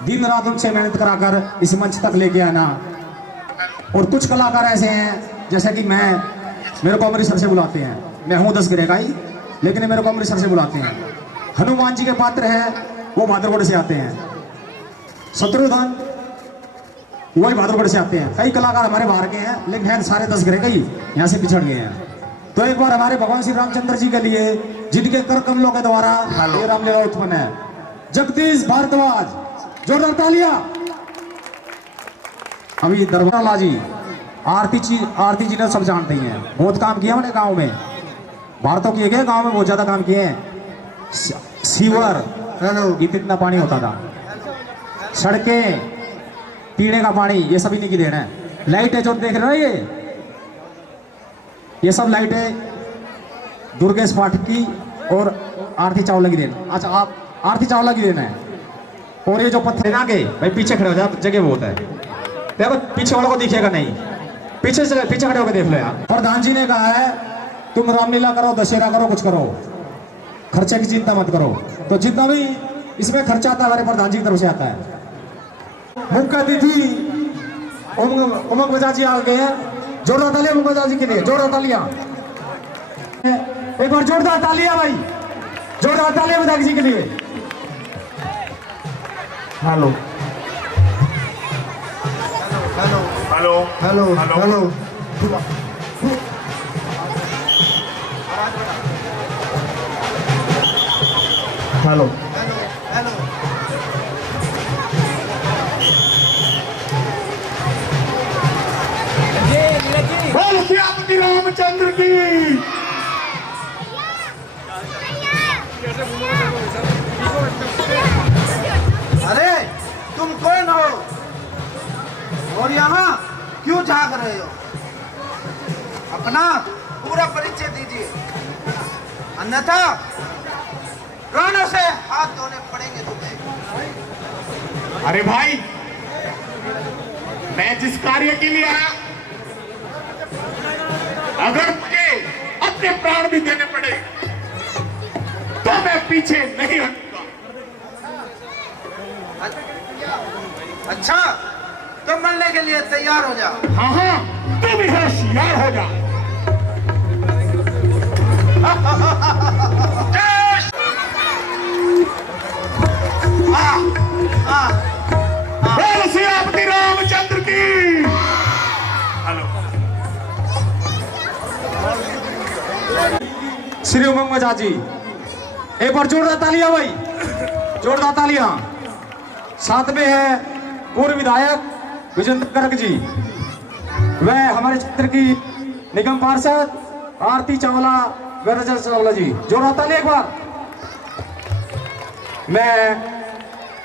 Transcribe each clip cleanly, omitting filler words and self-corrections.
दिन रात उनसे मेहनत कराकर इस मंच तक लेके आना। और कुछ कलाकार ऐसे हैं जैसे कि मेरे को अमृतसर से बुलाते हैं, मैं हूँ 10 गिरे का ही, लेकिन मेरे को अमृतसर से बुलाते हैं। हनुमान जी के पात्र हैं, वो भादरगढ़ से आते हैं। शत्रुघ्न वही भादरगढ़ से आते हैं। कई कलाकार हमारे बाहर के हैं, लेकिन हैं सारे 10 गिरे का ही, यहाँ से पिछड़ गए हैं। तो एक बार हमारे भगवान श्री रामचंद्र जी के लिए, जिनके कर कमलों के द्वारा ये रामलीला उत्पन्न है, जगदीश भारद्वाज, जोरदार तालियां। अभी दरबार जी आरती जी ने सब जानते हैं, बहुत काम किया हमने गांव में, भारतों किए गए गांव में बहुत ज्यादा काम किए हैं। सीवर इतना पानी होता था, सड़कें, पीने का पानी, ये सभी नहीं की देना है। लाइटें जो देख रहे हो ये सब लाइटें दुर्गेश पाठक की और आरती चावला की देना। अच्छा, आप आरती चावला की देना है। और ये जो पत्थर ना के भाई पीछे खड़े हो जाओ, जगह बहुत है, देखो पीछे वालों को दिखेगा नहीं, पीछे खड़े होकर देख लो यार। प्रधान जी ने कहा है तुम रामलीला करो, दशहरा करो, कुछ करो, खर्चे की चिंता मत करो। तो जितना भी इसमें खर्चा आता है हमारे प्रधान जी की तरफ से आता है। मुख्य अतिथि उमंग बजाज जी आ गए हैं, जोरदार तालियां उमंग बजाज जी के लिए, जोरदार तालियां, एक बार जोरदार तालियां भाई, जोरदार तालियां बजाज जी के लिए। Hello hello hello hello hello hello hello बोल सियापति रामचंद्र की। अरे तुम कौन हो और यहाँ क्यों झांक रहे हो? अपना पूरा परिचय दीजिए, अन्यथा प्राणों से हाथ धोने पड़ेंगे तुम्हें। अरे भाई, मैं जिस कार्य के लिए आया, अगर मुझे अपने प्राण भी देने पड़े तो मैं पीछे नहीं हटूंगा। अच्छा, तो मरने के लिए तैयार हो जा। हाँ हाँ, तू भी होशियार हो जा। बोल सियापति रामचंद्र की। हेलो, श्री उमंग बजाज जी, एक बार जोरदार तालियां भाई, जोरदार तालियां। साथ में है पूर्व विधायक विजेंद्र गर्ग जी, वह हमारे क्षेत्र की निगम पार्षद आरती चावला व रजत चावला जी, जोरदार तालियां एक बार। मैं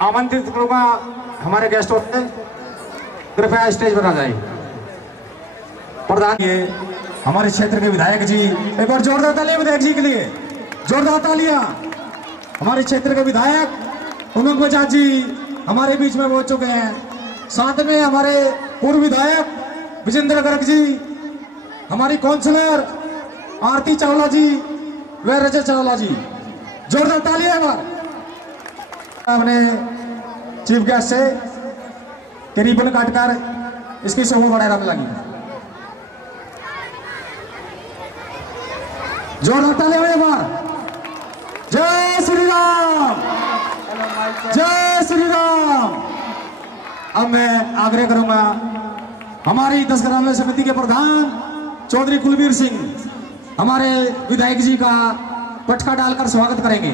आमंत्रित करूंगा हमारे गेस्ट होते, कृपया स्टेज पर आ जाए। प्रधान ये हमारे क्षेत्र के विधायक जी, एक बार जोरदार तालियां विधायक जी के लिए, जोरदार तालियां। हमारे क्षेत्र के विधायक उमंग बजाज जी हमारे बीच में पहुंच चुके हैं। साथ में हमारे पूर्व विधायक विजेंद्र गर्ग जी, हमारी काउंसलर आरती चावला जी व रजत चावला जी, जोरदार तालियां बार। हमने चीफ गेस्ट से रिबन काटकर इसकी शोभा बढ़ाए रखने लगी। जोरदार तालियां एक बार। जय श्री राम, जय श्री राम। अब मैं आग्रह करूंगा हमारी 10 ग्रामीण समिति के प्रधान चौधरी कुलबीर सिंह हमारे विधायक जी का पटका डालकर स्वागत करेंगे।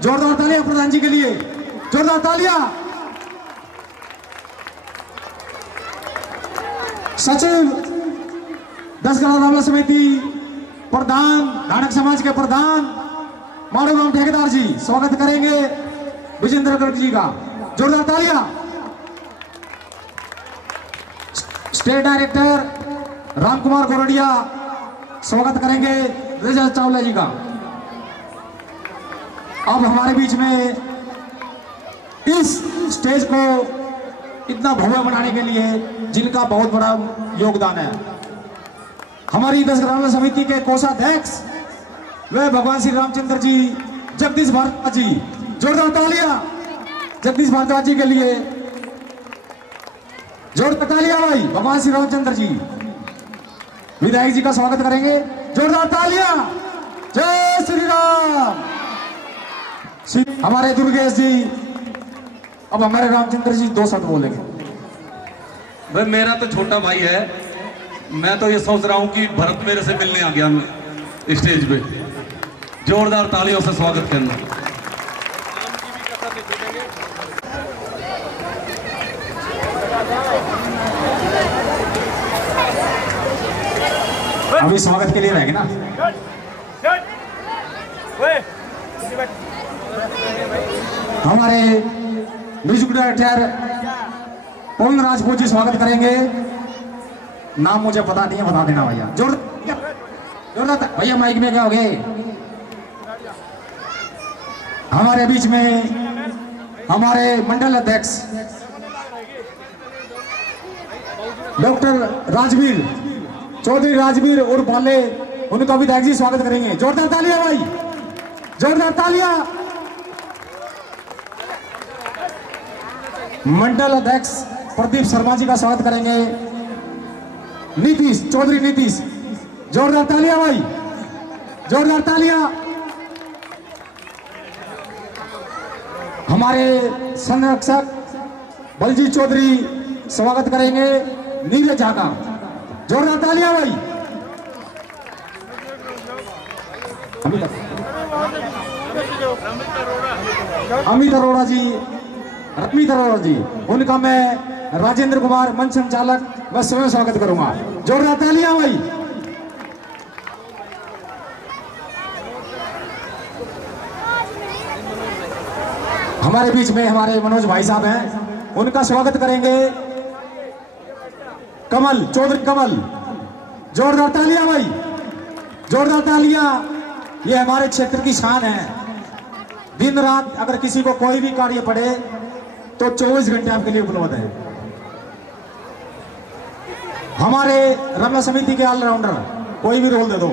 जोरदार तालियां प्रधान जी के लिए, जोरदार तालियां। सचिव 10 ग्रामीण समिति प्रधान धानक समाज के प्रधान माड़ूगांव ठेकेदार जी स्वागत करेंगे विजेंद्र गर्ग जी का, जोरदार तालियां। स्टेट डायरेक्टर रामकुमार गोरडिया स्वागत करेंगे रजत चावला जी का। अब हमारे बीच में इस स्टेज को इतना भव्य बनाने के लिए जिनका बहुत बड़ा योगदान है, हमारी 10 ग्रामीण समिति के कोषाध्यक्ष वे भगवान श्री रामचंद्र जी जगदीश भारद्वाज जी, जोरदार तालियां जगदीश भारद्वाज जी के लिए। जोरदार तालियां भाई भगवान श्री रामचंद्र जी विधायक जी का स्वागत करेंगे। जोरदार तालियां। जय श्री राम। हमारे दुर्गेश जी अब हमारे रामचंद्र जी 2 शब्द बोलेंगे। भाई मेरा तो छोटा भाई है, मैं तो ये सोच रहा हूं कि भरत मेरे से मिलने आ गया स्टेज पे। जोरदार तालियों से स्वागत करना। अभी स्वागत के लिए रहेंगे ना। हमारे म्यूजिक डायरेक्टर पवन राजपूत जी स्वागत करेंगे। नाम मुझे पता नहीं है, बता देना भैया। जोरदार भैया माइक में क्या हो गए। हमारे बीच में हमारे मंडल अध्यक्ष डॉक्टर राजवीर चौधरी राजवीर और बाले, उनका विधायक जी स्वागत करेंगे। जोरदार तालियां भाई, जोरदार तालियां। मंडल अध्यक्ष प्रदीप शर्मा जी का स्वागत करेंगे। नीतीश चौधरी नीतीश, जोरदार तालियां भाई, जोरदार तालियां। हमारे संरक्षक बलजीत चौधरी स्वागत करेंगे नीरज झा का। जोरदार तालियां भाई। अमित अरोड़ा जी, रमित अरोड़ा जी, उनका मैं राजेंद्र कुमार मंच संचालक मैं स्वयं स्वागत करूंगा। जोरदार तालियां भाई। हमारे बीच में हमारे मनोज भाई साहब हैं, उनका स्वागत करेंगे कमल चौधरी कमल। जोरदार तालियां भाई, जोरदार तालियां। ये हमारे क्षेत्र की शान है। दिन रात अगर किसी को कोई भी कार्य पड़े तो 24 घंटे आपके लिए उपलब्ध है। हमारे रमला समिति के ऑलराउंडर कोई भी रोल दे दो,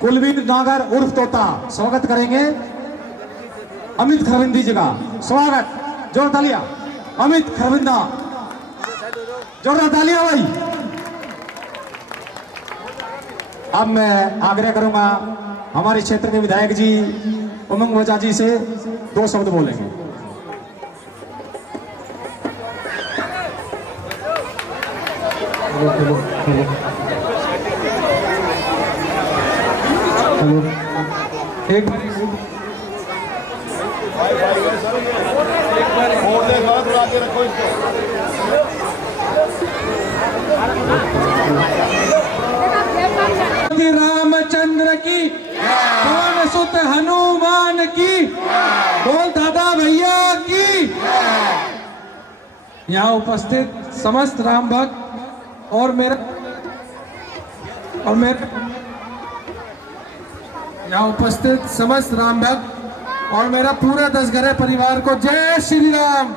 कुलवीर नागर उर्फ तोता स्वागत करेंगे अमित खरविंदी जी का। स्वागत, जोरदार तालियां। अमित खरविंदा, जोरदार तालियां भाई। अब मैं आग्रह करूंगा हमारे क्षेत्र के विधायक जी उमंग ओझा जी से 2 शब्द बोलेंगे। रामचंद्र की, पवन सुत हनुमान की, बोल दादा भैया की। यहाँ उपस्थित समस्त राम भक्त और मेरा यहाँ उपस्थित समस्त राम भक्त और मेरा पूरा दसघरे परिवार को जय श्री राम।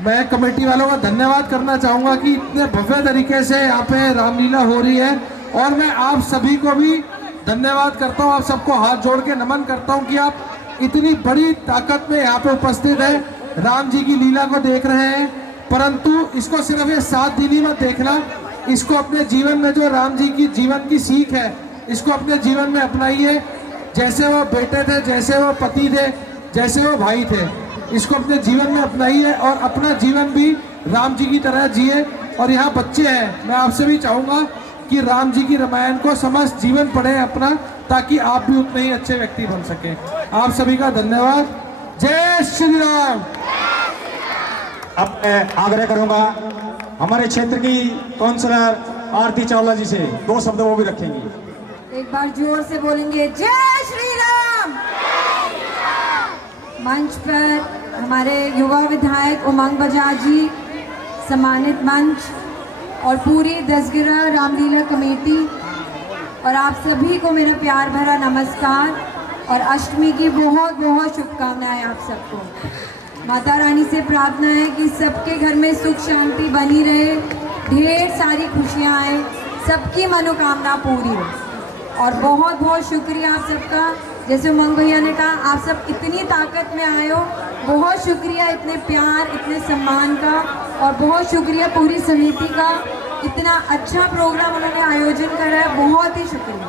मैं कमेटी वालों का धन्यवाद करना चाहूंगा कि इतने भव्य तरीके से यहाँ पे रामलीला हो रही है, और मैं आप सभी को भी धन्यवाद करता हूँ। आप सबको हाथ जोड़ के नमन करता हूँ कि आप इतनी बड़ी ताकत में यहाँ पे उपस्थित है, राम जी की लीला को देख रहे हैं। परंतु इसको सिर्फ ये 7 दिन ही मत देखना, इसको अपने जीवन में जो राम जी की जीवन की सीख है इसको अपने जीवन में अपनाइए। जैसे वो बेटे थे, जैसे वो पति थे, जैसे वो भाई थे, इसको अपने जीवन में अपनाइए और अपना जीवन भी राम जी की तरह जिए। और यहाँ बच्चे हैं, मैं आपसे भी चाहूँगा कि राम जी की रामायण को समस्त जीवन पढ़ें अपना, ताकि आप भी उतने ही अच्छे व्यक्ति बन सकें। आप सभी का धन्यवाद। जय श्री राम। अब मैं आग्रह करूंगा हमारे क्षेत्र की काउंसलर आरती चावला जी से 2 शब्द वो भी रखेंगी। एक बार जोर से बोलेंगे जय श्री राम। मंच पर हमारे युवा विधायक उमंग बजाज जी, सम्मानित मंच और पूरी दसगिरा रामलीला कमेटी, और आप सभी को मेरा प्यार भरा नमस्कार और अष्टमी की बहुत बहुत शुभकामनाएं आप सबको। माता रानी से प्रार्थना है कि सबके घर में सुख शांति बनी रहे, ढेर सारी खुशियां आए, सबकी मनोकामना पूरी हो। और बहुत बहुत शुक्रिया आप सबका। जैसे उमंग भैया ने कहा, आप सब इतनी ताकत में आए हो, बहुत शुक्रिया इतने प्यार, इतने सम्मान का, और बहुत शुक्रिया पूरी समिति का, इतना अच्छा प्रोग्राम उन्होंने आयोजन करा है, बहुत ही शुक्रिया।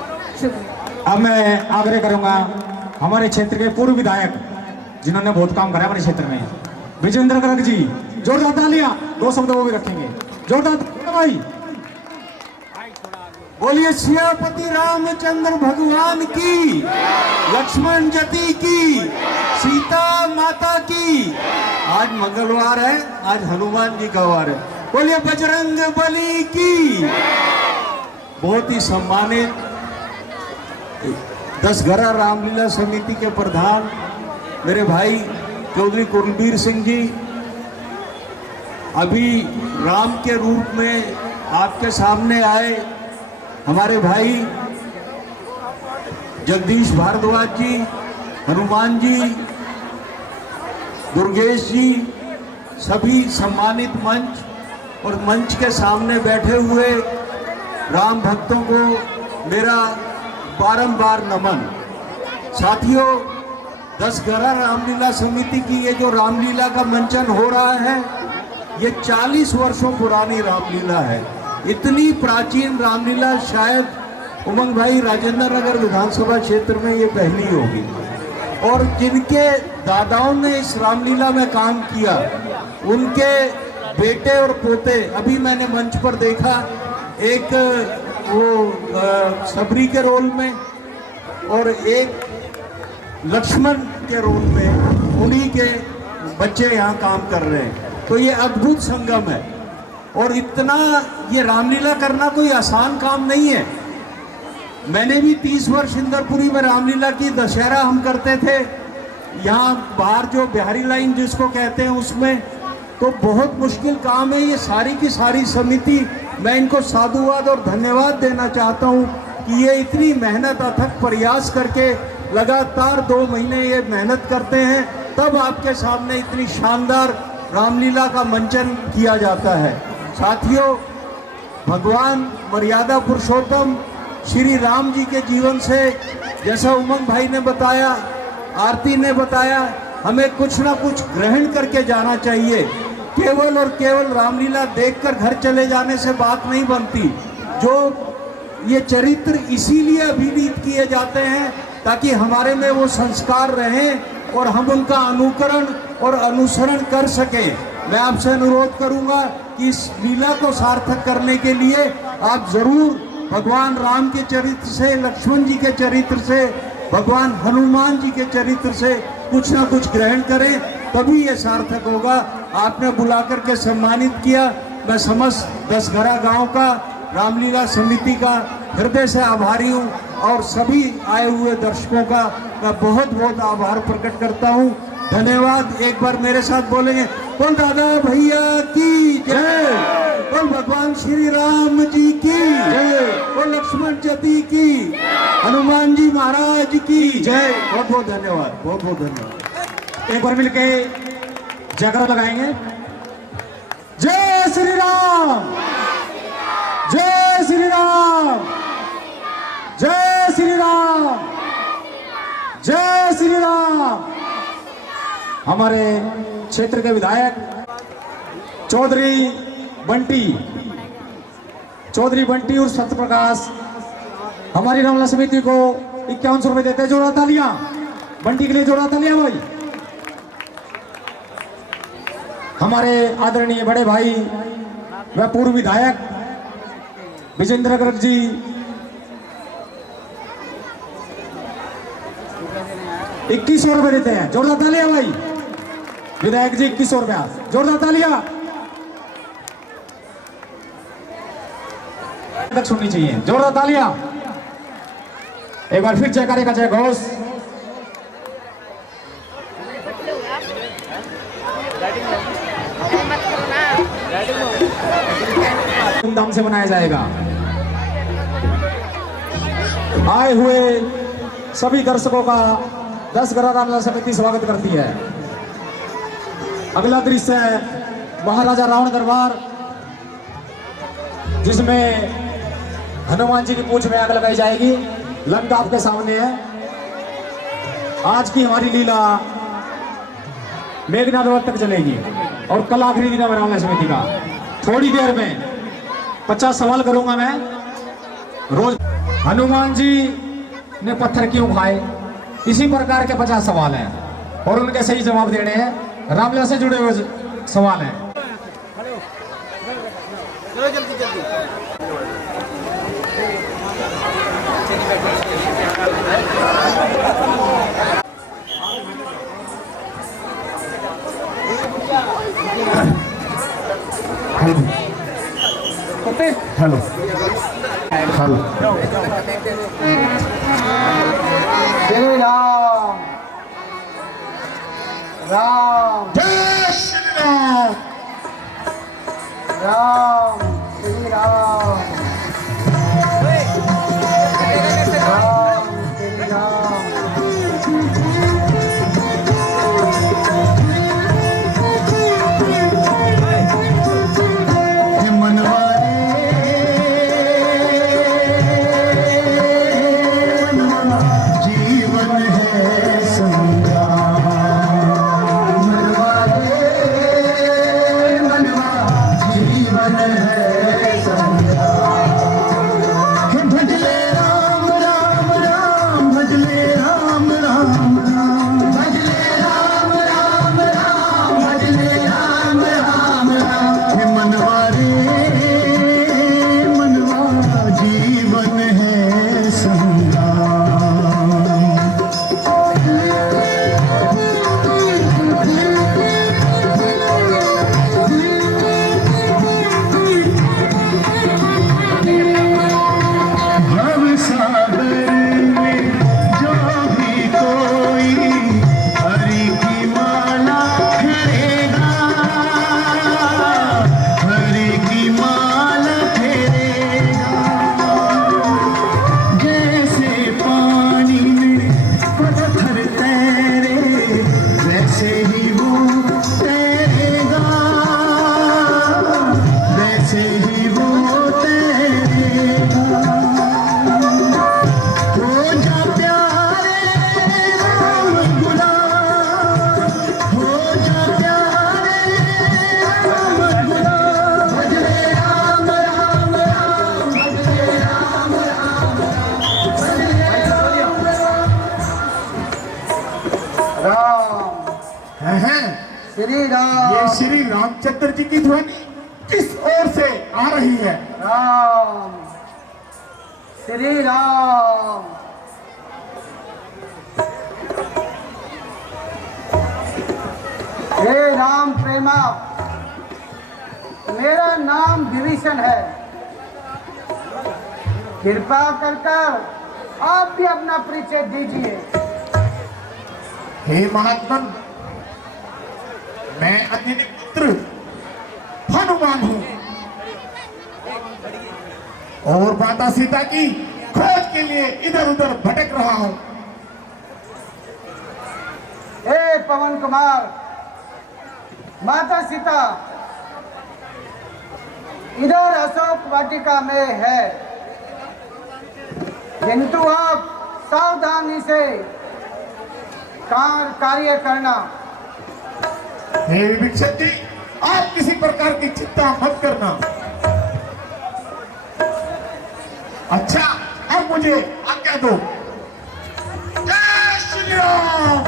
अब मैं आग्रह करूंगा हमारे क्षेत्र के पूर्व विधायक जिन्होंने बहुत काम करा हमारे क्षेत्र में, विजेंद्र गर्ग जी, जोरदार तालियां, 2 शब्द वो भी रखेंगे, जोरदार तालियां भाई। बोलिए सियापति रामचंद्र भगवान की, लक्ष्मण जति की, सीता माता की। आज मंगलवार है, आज हनुमान जी का वार है। बोलिए बजरंग बली की। बहुत ही सम्मानित दसघरा रामलीला समिति के प्रधान मेरे भाई चौधरी कुलबीर सिंह जी, अभी राम के रूप में आपके सामने आए हमारे भाई जगदीश भारद्वाज जी, हनुमान जी, दुर्गेश जी, सभी सम्मानित मंच और मंच के सामने बैठे हुए राम भक्तों को मेरा बारंबार नमन। साथियों, दसघरा रामलीला समिति की ये जो रामलीला का मंचन हो रहा है, ये 40 वर्षों पुरानी रामलीला है। इतनी प्राचीन रामलीला शायद उमंग भाई राजेंद्र नगर विधानसभा क्षेत्र में ये पहली होगी। और जिनके दादाओं ने इस रामलीला में काम किया, उनके बेटे और पोते, अभी मैंने मंच पर देखा, एक वो सबरी के रोल में और एक लक्ष्मण के रोल में, उन्हीं के बच्चे यहाँ काम कर रहे हैं। तो ये अद्भुत संगम है। और इतना ये रामलीला करना कोई आसान काम नहीं है। मैंने भी 30 वर्ष इंदरपुरी में रामलीला की। दशहरा हम करते थे यहाँ बाहर, जो बिहारी लाइन जिसको कहते हैं, उसमें। तो बहुत मुश्किल काम है ये। सारी की सारी समिति, मैं इनको साधुवाद और धन्यवाद देना चाहता हूँ कि ये इतनी मेहनत, अथक प्रयास करके लगातार 2 महीने ये मेहनत करते हैं, तब आपके सामने इतनी शानदार रामलीला का मंचन किया जाता है। साथियों, भगवान मर्यादा पुरुषोत्तम श्री राम जी के जीवन से, जैसा उमंग भाई ने बताया, आरती ने बताया, हमें कुछ ना कुछ ग्रहण करके जाना चाहिए। केवल और केवल रामलीला देखकर घर चले जाने से बात नहीं बनती। जो ये चरित्र इसीलिए अभिनीत किए जाते हैं ताकि हमारे में वो संस्कार रहें और हम उनका अनुकरण और अनुसरण कर सकें। मैं आपसे अनुरोध करूंगा कि इस लीला को सार्थक करने के लिए आप जरूर भगवान राम के चरित्र से, लक्ष्मण जी के चरित्र से, भगवान हनुमान जी के चरित्र से कुछ ना कुछ ग्रहण करें, तभी ये सार्थक होगा। आपने बुला करके सम्मानित किया। मैं समस्त दसघरा गांव का, रामलीला समिति का हृदय से आभारी हूँ और सभी आए हुए दर्शकों का मैं बहुत बहुत आभार प्रकट करता हूँ। धन्यवाद। एक बार मेरे साथ बोलेंगे, बोल दादा भैया की जय, बोल भगवान श्री राम जी की जय, बोल लक्ष्मण जति की, हनुमान जी महाराज की जय। बहुत बहुत धन्यवाद, बहुत बहुत धन्यवाद। एक बार मिलके जयकारा लगाएंगे। जय श्री राम, जय श्री राम, जय श्री राम, जय श्री राम। हमारे क्षेत्र के विधायक चौधरी बंटी और सत्य प्रकाश हमारी रामलीला समिति को 5100 रुपए देते हैं। जोड़ा तालियां बंटी के लिए, जोड़ा तालियां भाई। हमारे आदरणीय बड़े भाई व पूर्व विधायक विजेंद्र गर्ग जी, ₹2100 देते हैं। जोरदार तालियां भाई। विधायक जी 2100 रुपया, जोरदार तालियां तक सुननी चाहिए। जोरदार तालियां। एक बार फिर जयकारे का जय घोष। धूमधाम से मनाया जाएगा। आए हुए सभी दर्शकों का दसघरा रामलीला समिति स्वागत करती है। अगला दृश्य है महाराजा रावण दरबार, जिसमें हनुमान जी की पूंछ में आग लगाई जाएगी। लंका आपके सामने है। आज की हमारी लीला मेघनाथ तक चलेगी। और कल आखिरी दिन है रामलीला समिति का। थोड़ी देर में 50 सवाल करूंगा मैं रोज। हनुमान जी ने पत्थर क्यों खाए, इसी प्रकार के 50 सवाल हैं और उनके सही जवाब देने हैं। रामलीला से जुड़े हुए सवाल हैं। चलो जल्दी जल्दी। हेलो हेलो श्री राम राम जय श्री राम। राम श्री राम राम श्री राम। श्री राम। ये श्री रामचंद्र जी की ध्वनि किस ओर से आ रही है? राम श्री राम। हे राम प्रेमा, मेरा नाम विभीषण है। कृपा कर आप भी अपना परिचय दीजिए। हे महात्मन, मैं अंजनी पुत्र हनुमान हूँ और माता सीता की खोज के लिए इधर उधर भटक रहा हूँ। हे पवन कुमार, माता सीता इधर अशोक वाटिका में है, किंतु आप सावधानी से कार्य करना। हे विभीषण जी, आप किसी प्रकार की चिंता मत करना। अच्छा, अब मुझे आज्ञा दो। जय श्री राम।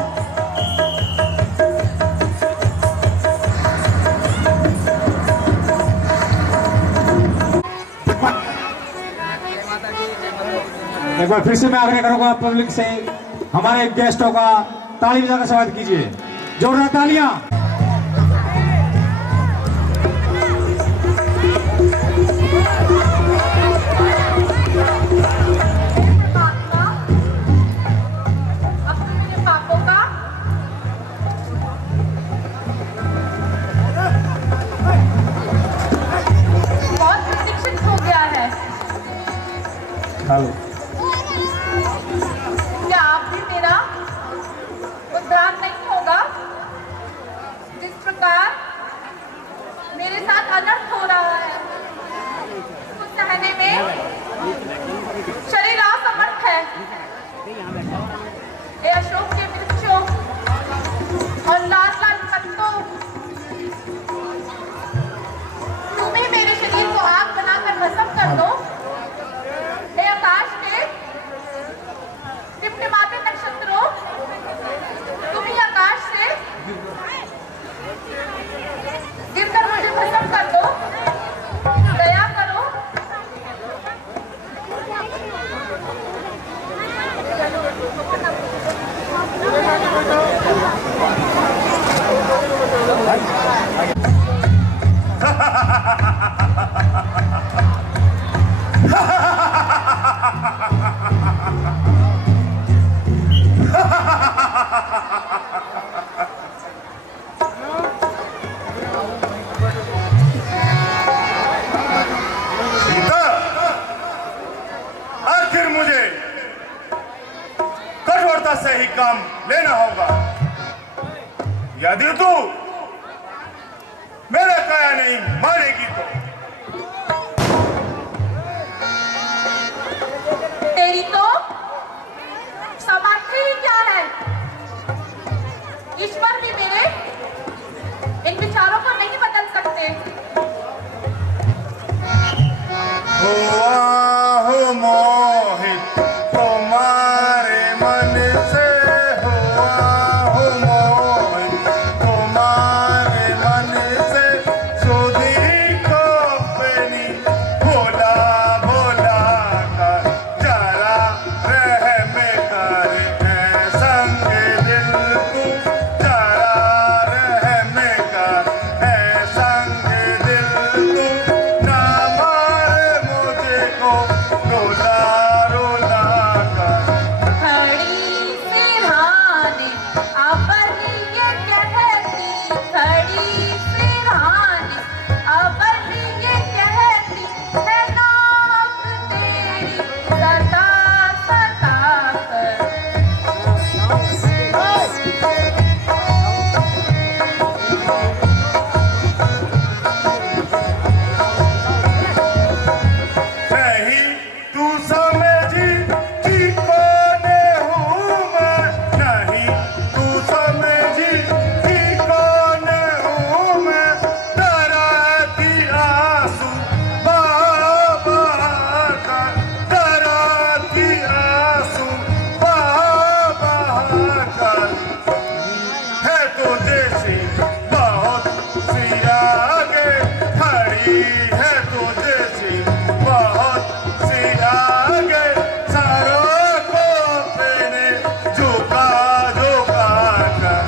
एक बार फिर से मैं आग्रह करूंगा पब्लिक से, हमारे गेस्टों का ताली बजाकर स्वागत कीजिए। जोरदार तालियां। हेलो, क्या आप भी मेरा उद्धार नहीं होगा? जिस प्रकार मेरे साथ अनर्थ हो रहा है, कुछ सहने में शरीर असमर्थ है। ये अशोक के वृक्षों और लाल लाल पत्ते गिरकर मुझे खत्म कर दो, दया करो। सीता, आखिर मुझे कठोरता से ही काम लेना होगा। यदि तू मेरा काया नहीं मानेगी तो तेरी तो सामर्थ्य ही क्या है। ईश्वर भी मेरे इन विचारों को नहीं बदल सकते। हुआ हूँ मोहित तुम्हारे मन से, हुआ हूँ मोहित तुम्हारे मन से, सुधी को अपनी भोला भोला कर जरा रहम कर, है संग दिल तू जरा रहम कर, है संग दिल तू ना मारे मुझे को रोला रोला कर। खड़ी सिरहाने अबरी ये कहती, खड़ी सिरहाने अबरी ये कहती, है नाक तेरी सता सता कर। नहीं तू समझी कि कौन हूँ मैं, नहीं तू समझी कि कौन हूँ मैं, डराती आंसू बहा बहा कर, डराती आंसू बहा बहा कर, है तो जैसी बहुत सी आगे खड़ी, है तो जैसी बहुत सी आगे, सारों को अपने झुका झुका कर।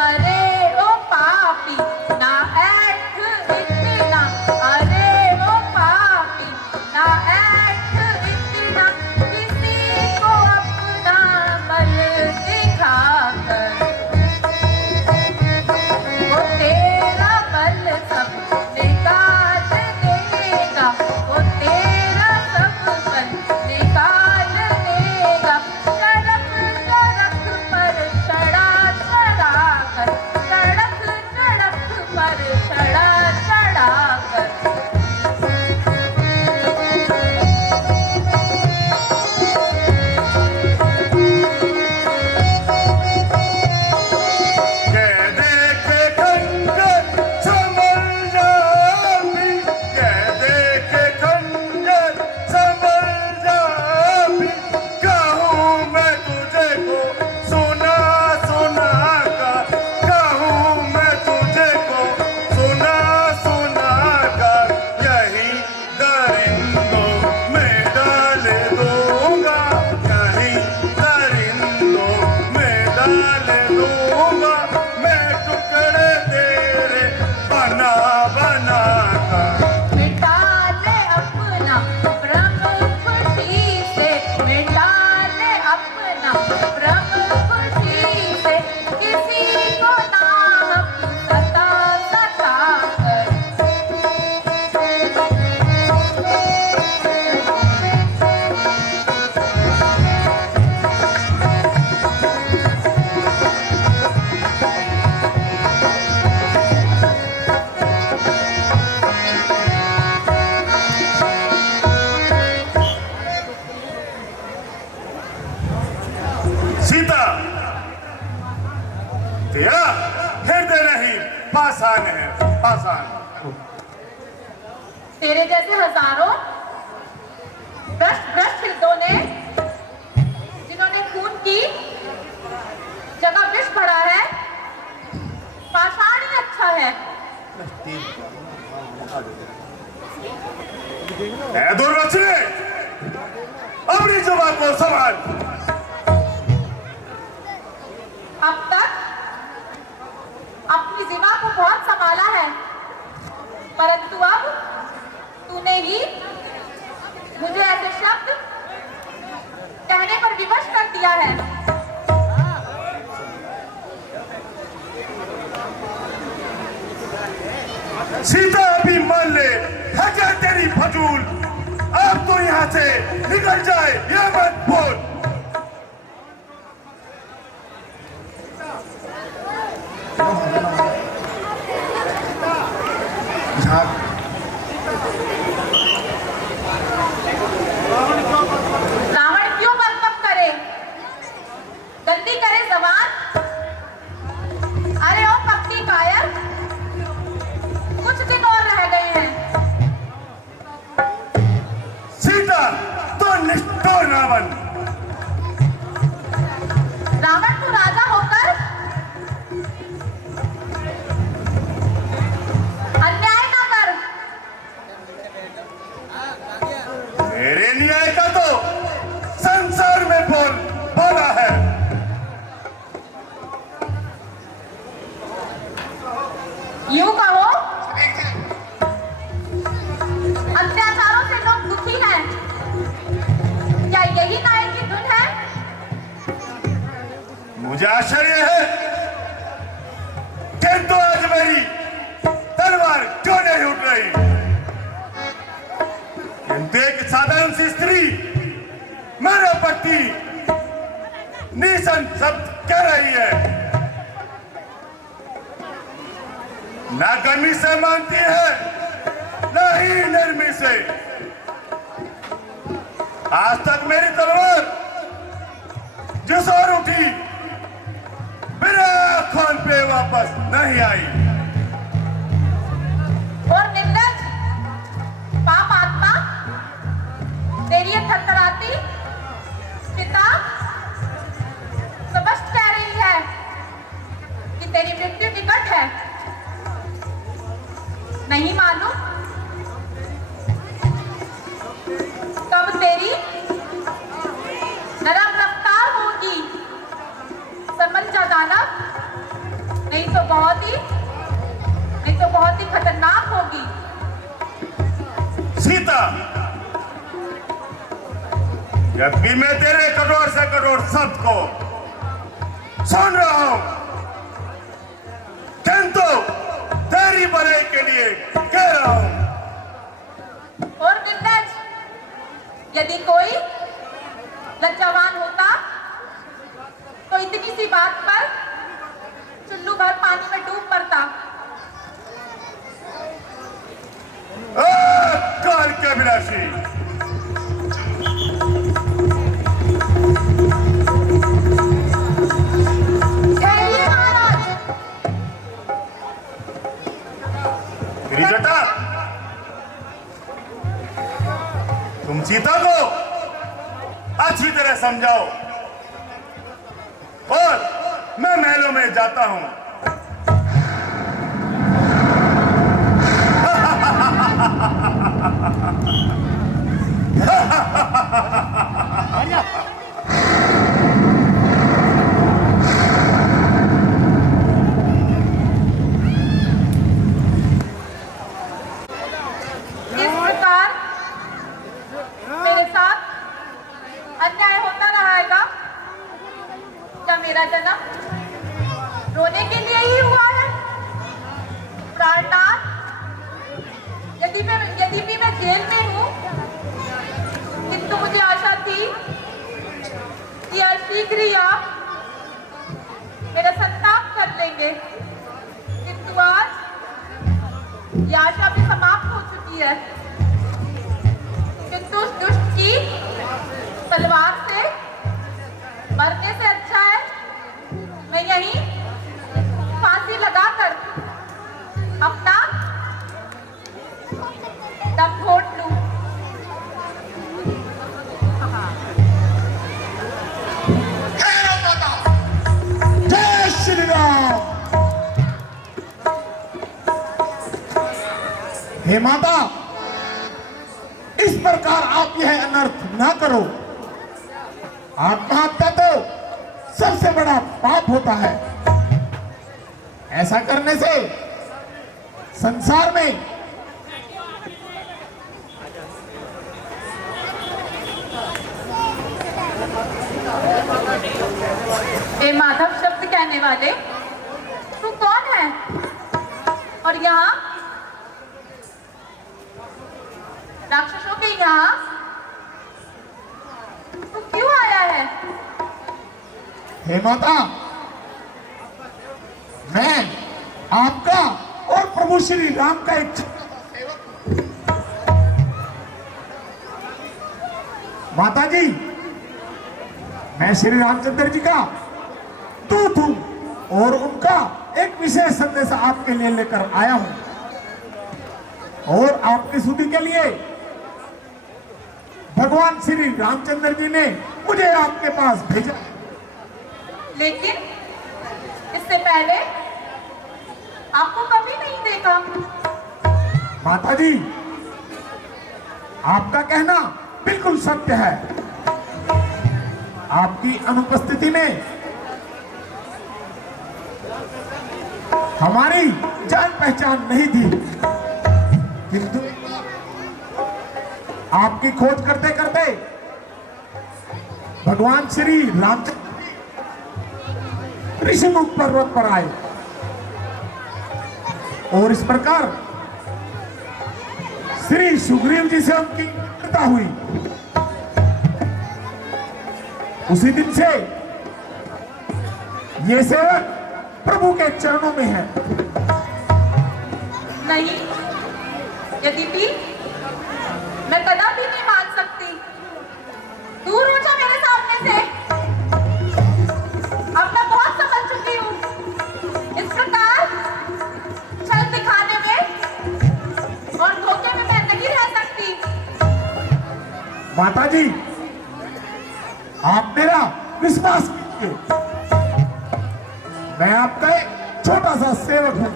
अरे ओ पापी ना ऐठ इतना, अरे ओ पापी ना ऐठ इतना, किसी को अपना बल दिखा कर। वो तेरा बल सब निकाल देगा, वो तेरा सब बल निकाल देगा। सड़क सड़क पर चढ़ा चढ़ा कर, सड़क सड़क पर चढ़ा चढ़ा कर। के देखे खंजर संभल जा भी, के देखे खंजर संभल जा भी, कहूँ मैं तुझे को सुना सुना कर, कहूँ मैं तुझे को सुना सुना कर, यही दरिंदों में डाल दूंगा, यही दरिंदों में डाल दूंगा, मैं टुकड़े तेरे बना बना कर। मिटा ले अपना भ्रम खुशी से, मिटा ले अपना भ्रम खुशी से, किसी को ना सता सता कर। सीता, तेरा हृदय नहीं पाषाण है, पाषाण। तेरे जैसे हजारों भ्रष्ट भ्रष्ट हृदयों ने, जिन्होंने खून की जगह विष भरा है, पाषाण दुर्वचने, अपनी जुबान को संभाल। अब तक अपनी जुबान को बहुत संभाला है, परंतु अब तूने ही मुझे ऐसे शब्द कहने पर विवश कर दिया है। सीता अभी मान ले, है क्या तेरी फजूल? अब तो यहाँ से निकल जाए, ये मत बोल। रावण क्यों बकबक करे, गंदी करे जबान? अरे ओ पक्की कायर, कुछ दिन और रह गए हैं। सीता तो निष्ठुर रावण। रावण तू राजा होकर अन्याय ना कर। मेरे न्याय का तो संसार में बोला है। यूं कहो, अत्याचारों से लोग दुखी हैं, क्या यही न्याय की धुन है? मुझे आश्चर्य है कि तो आज मेरी तलवार क्यों नहीं उठ रही। किंतु एक साधारण सी स्त्री मेरे पति निशन शब्द कह रही है, ना गर्मी से मानती है, ना ही नरमी से। आज तक मेरी तलवार जिस ओर उठी, मेरा खान पे वापस नहीं आई। और निर्लज पाप आत्मा, तेरी ये थरथराती पिता स्पष्ट कह रही है कि तेरी मृत्यु निकट है। नहीं मालूम कब तेरी नरम रफ्तार होगी, समझ जा दानव, नहीं तो बहुत ही खतरनाक होगी। सीता, जबकि मैं तेरे कठोर से कठोर शब्द को सुन रहा हूं, किंतु तेरी भलाई के लिए कह रहा हूं। और निर्लज, यदि कोई लज्जावान होता तो इतनी सी बात पर चुल्लू भर पानी में डूब मरता। काल के विनाशी, ठहरिए महाराज। जटा, तुम सीता को अच्छी तरह समझाओ और मैं महलों में जाता हूं। इस प्रकार मेरे साथ अन्याय होता रहेगा। क्या मेरा जन्म रोने के लिए ही हुआ है? प्राणनाथ, यदि भी मैं जेल में हूँ, किंतु मुझे आशा थी कि आज शीघ्र ही आप मेरा संताप कर लेंगे, किंतु आज ये आशा भी समाप्त हो चुकी है। किंतु उस दुष्ट की तलवार से मरने से अच्छा है मैं यहीं फांसी लगाकर अपना दम घोट लूं। जय श्री राम। हे माता, इस प्रकार आप यह अनर्थ ना करो। आत्महत्या तो सबसे बड़ा पाप होता है। ऐसा करने से संसार में ए माधव शब्द कहने वाले तू कौन है? और यहाँ राक्षसों के यहाँ तू क्यों आया है? हे माता, मैं आपका और प्रभु श्री राम का एक माता जी, मैं श्री रामचंद्र जी का दूत हूं और उनका एक विशेष संदेश आपके लिए लेकर आया हूं। और आपकी स्तुति के लिए भगवान श्री रामचंद्र जी ने मुझे आपके पास भेजा। लेकिन इससे पहले आपको कभी नहीं देखा। माता जी, आपका कहना बिल्कुल सत्य है। आपकी अनुपस्थिति में हमारी जान पहचान नहीं थी, किंतु आपकी खोज करते करते भगवान श्री रामचंद्र ऋषिमुख पर्वत पर आए और इस प्रकार श्री सुग्रीव जी से उनकी मित्रता हुई। उसी दिन से ये सेवक प्रभु के चरणों में है। नहीं, यद्यपि मैं कदापि नहीं मान सकती। दूर हो जा मेरे सामने से। अब मैं बहुत समझ चुकी हूँ। इस प्रकार छल दिखाने में और धोखे में मैं नहीं रह सकती। माता जी, आप मेरा विश्वास कीजिए। मैं आपका एक छोटा सा सेवक हूं।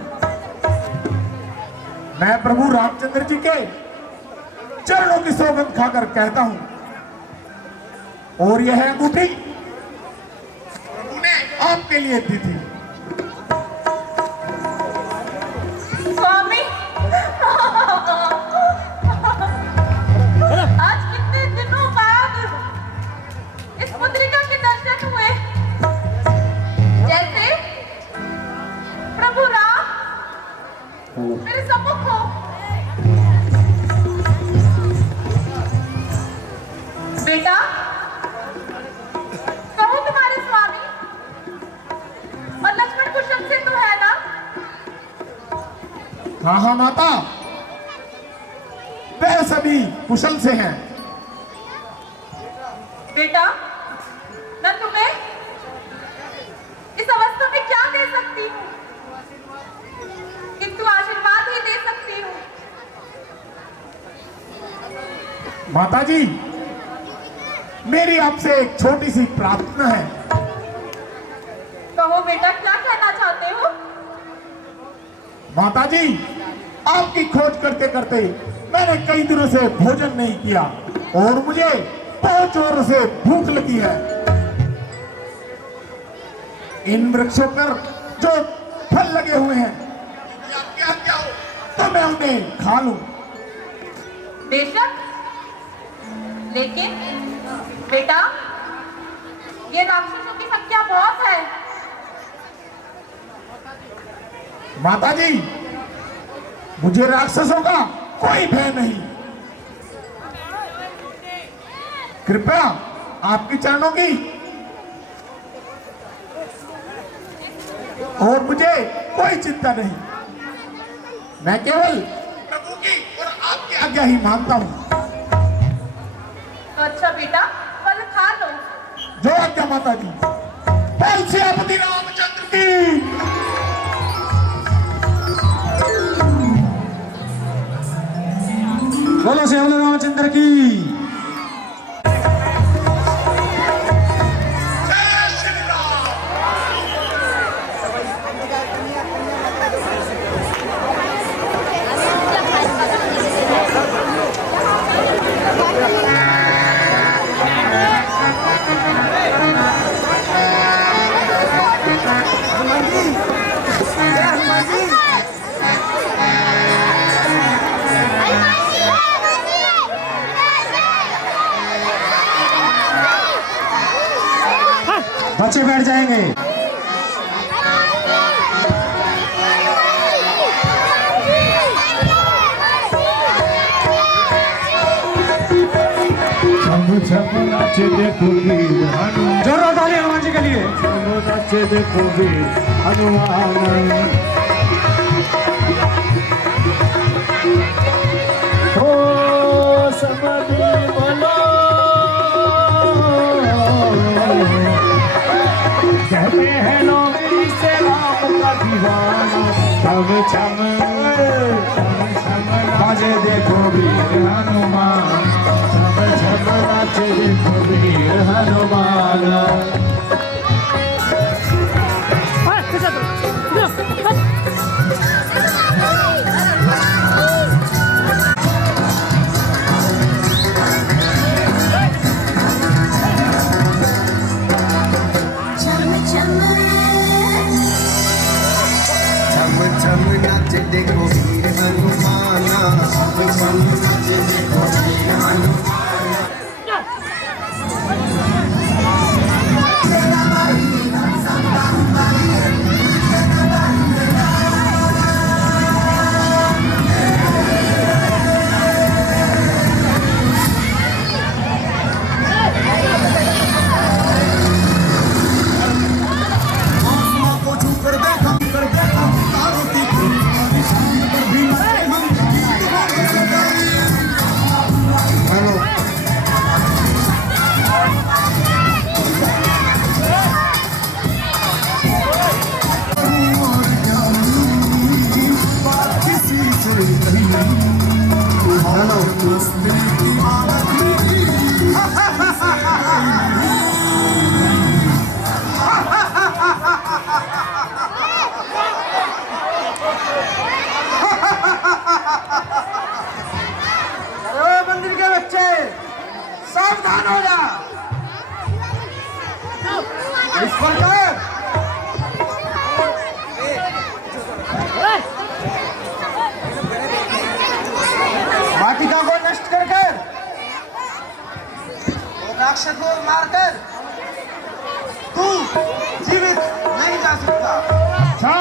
मैं प्रभु रामचंद्र जी के चरणों की सौगंध खाकर कहता हूं, और यह अंगूठी उन्हें आपके लिए दी थी। स्वामी, आज कितने दिनों बाद इस मुद्रिका के दर्शन हुए। जैसे प्रभु राम मेरे सम्मुख हो। बेटा, कहो तुम्हारे स्वामी और लक्ष्मण कुशल से तो है ना? हाँ हाँ माता, वह सभी कुशल से हैं। बेटा, मैं तुम्हें इस अवस्था में क्या दे सकती हूँ? किंतु आशीर्वाद ही दे सकती हूँ। माता जी, मेरी आपसे एक छोटी सी प्रार्थना है। कहो बेटा, क्या कहना चाहते हो? माता जी, आपकी खोज करते करते मैंने कई दिनों से भोजन नहीं किया और मुझे बहुत जोर से भूख लगी है। इन वृक्षों पर जो फल लगे हुए हैं, क्या क्या हो तो मैं उन्हें खा लूं। बेशक, लेकिन बेटा, ये राक्षसों की संख्या बहुत है। माता जी, मुझे राक्षसों का कोई भय नहीं। कृपया आपके चरणों की और मुझे कोई चिंता नहीं। मैं केवल प्रभु की और आपकी आज्ञा ही मानता हूं। तो अच्छा बेटा, फल खा लो। जो आज्ञा माता जी। बोल सियापति रामचंद्र की। बोलो श्री रामचंद्र की। जय श्री राम। बैठ जाएंगे। छम नाचे देखोगी हनुमान, जोरदार ताली हनुमान जी के लिए। छम नाचे देखोगी हनुमान, ओ समझी बोलो, कहते हैं लोग इसे राम का दीवाना, छम छम नाचे देखोगी हनुमान, छम नाचे देखोगी हनुमान। छम नाचे देखो वीर हनुमाना, छम नाचे देखो वीर हनुमाना। मंदिर के बच्चे सावधान हो जा। इस प्रकार वाटिका को नष्ट कर कर राक्षस को मारकर तू जीवित नहीं जा सकता। अच्छा,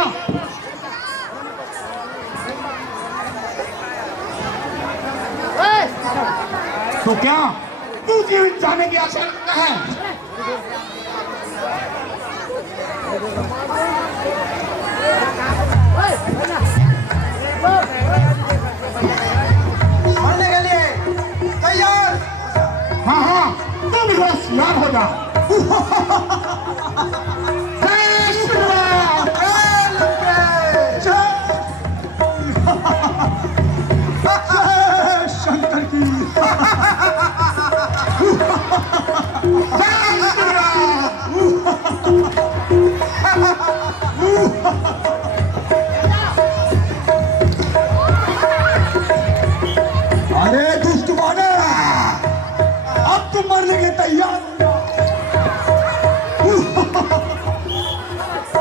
तो क्या तू जीवित जाने की आशा रखता है? मरने के लिए तैयार। हाँ हाँ, तुम होशियार हो जा। जय श्री राम, जय शंकर की। जय श्री राम। अरे दुष्ट वानर, अब तुम मरने के तैयार हो जाओ।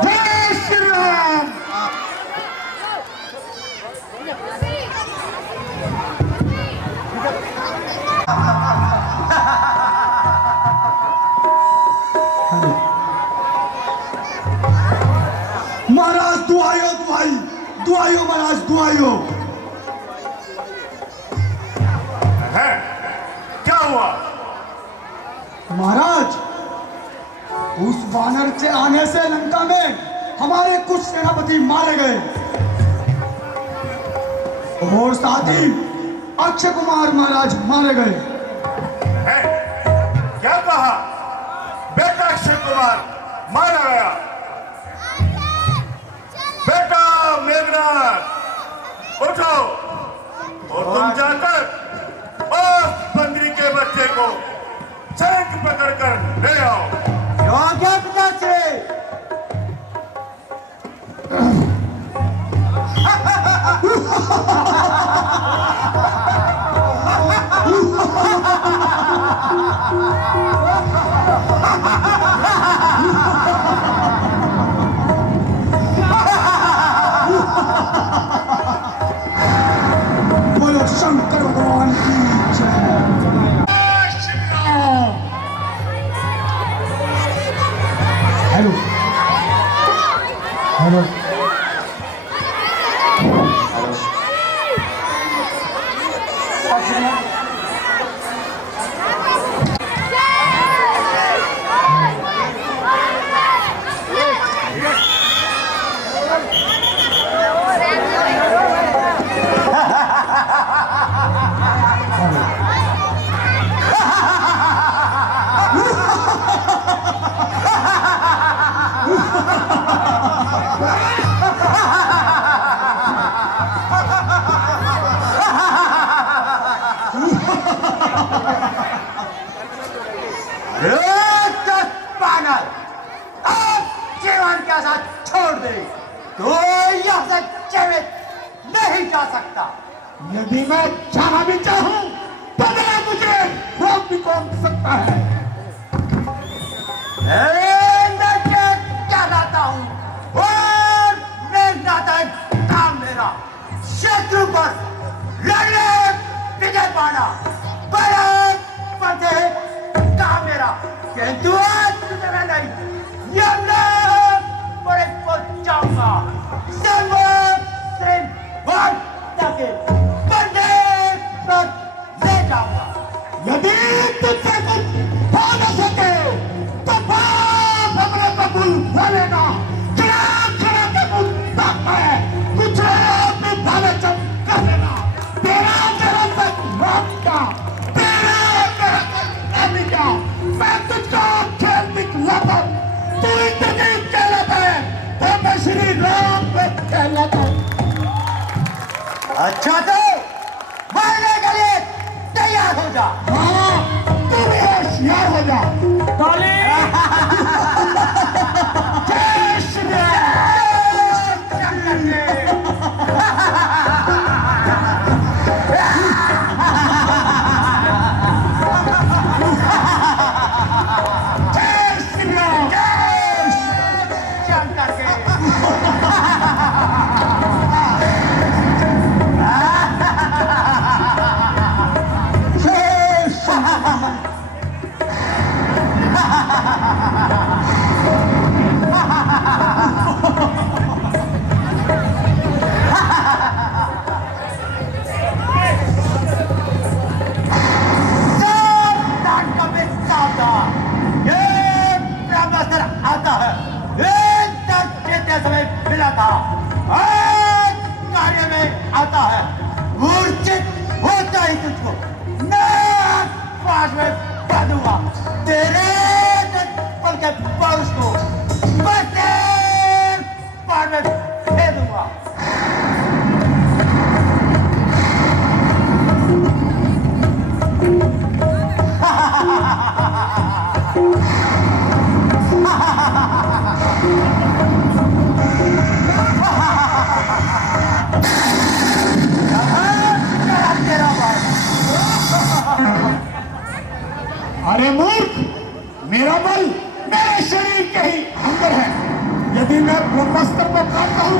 जय श्री राम। महाराज दुआयो दुआई, दुआयो महाराज दुआयो। है क्या हुआ? महाराज, उस वानर के आने से लंका में हमारे कुछ सेनापति मारे गए और साथ ही अक्षय कुमार महाराज मारे गए। है क्या कहा? बेटा अक्षय कुमार मारा गया। बेटा मेघनाथ उठो और तुम जाकर उस बंदरी के बच्चे को चरक पकड़ कर ले आओ। क्या पिताश्री? जा सकता। यदि मैं जाना भी चाहूं तो मैं मुझे रोक भी कौन सकता है? मैं क्या चाहता हूं और मैं चाहता काम मेरा शत्रु पर लड़ने विजय पाना बड़ा पते काम मेरा, किंतु आज तुझे मैं नहीं ये बड़े पहुंच जाऊंगा ले जाऊंगा। यदि तुझसे कुछ हो न सके तो बाप हमरे कबूल हो लेना। खड़ा खड़ा के मुंह ताकता है, कुछ भी भाले चम कर लेना। तेरा मेरा सब का, तेरा मेरा सब का। मैं तुझको खेल दिखलाता, तू इंद्रजीत कहलाता है तो मैं श्री राम कहलाता हूँ। अच्छा तो मरने के लिए तैयार हो जा। हाँ, तू भी होशियार हो जा। ताली। जय श्री अरे मूर्ख, मेरा बल मेरे शरीर के ही अंदर है। यदि मैं ब्रह्मास्त्र को काटता हूँ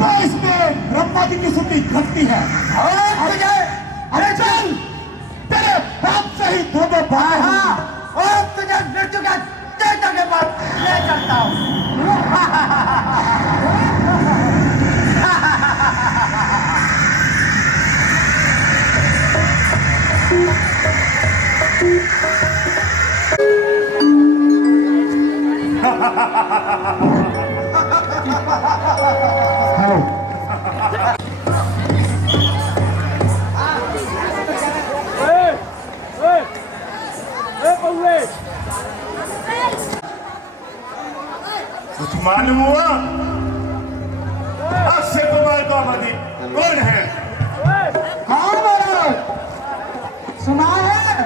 तो इसमें ब्रह्मा जी की स्तुति घटती है। अरे चल, तेरे बाप से ही दो भाई और तुझे मृत्यु का तेज के बाद ले चलता हूँ। कुछ मालूम हुआ? अक्षय कुमार का मदी कौन है? कौन महाराज? सुना है?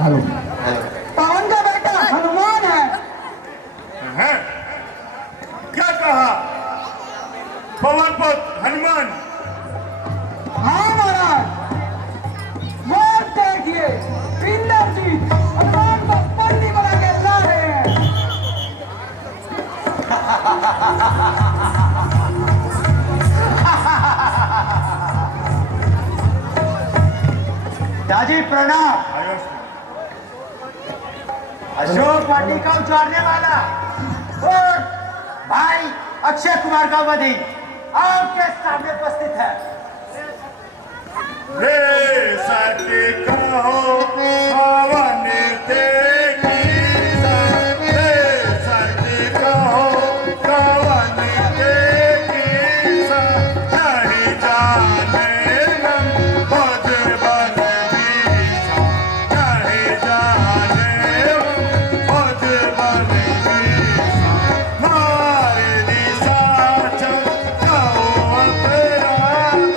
हेलो, पवन का बेटा हनुमान है। हैं? क्या कहा? पवन पुत्र हनुमान? हाँ महाराज, वो देखिए इंद्रजीत हनुमान को बंदी बना के ला रहे हैं। दादी प्रणाम। अशोक वाटिका उजाड़ने वाला और भाई अक्षय कुमार का वधी आपके सामने उपस्थित है। रे सती कहो पवन देखी सा, रे सती कहो पवन देखी सा, नहीं जाने मन भज बन बीसा, नहीं जाने मन भज बन बीसा, मारे दिशा चल कहो अपराध,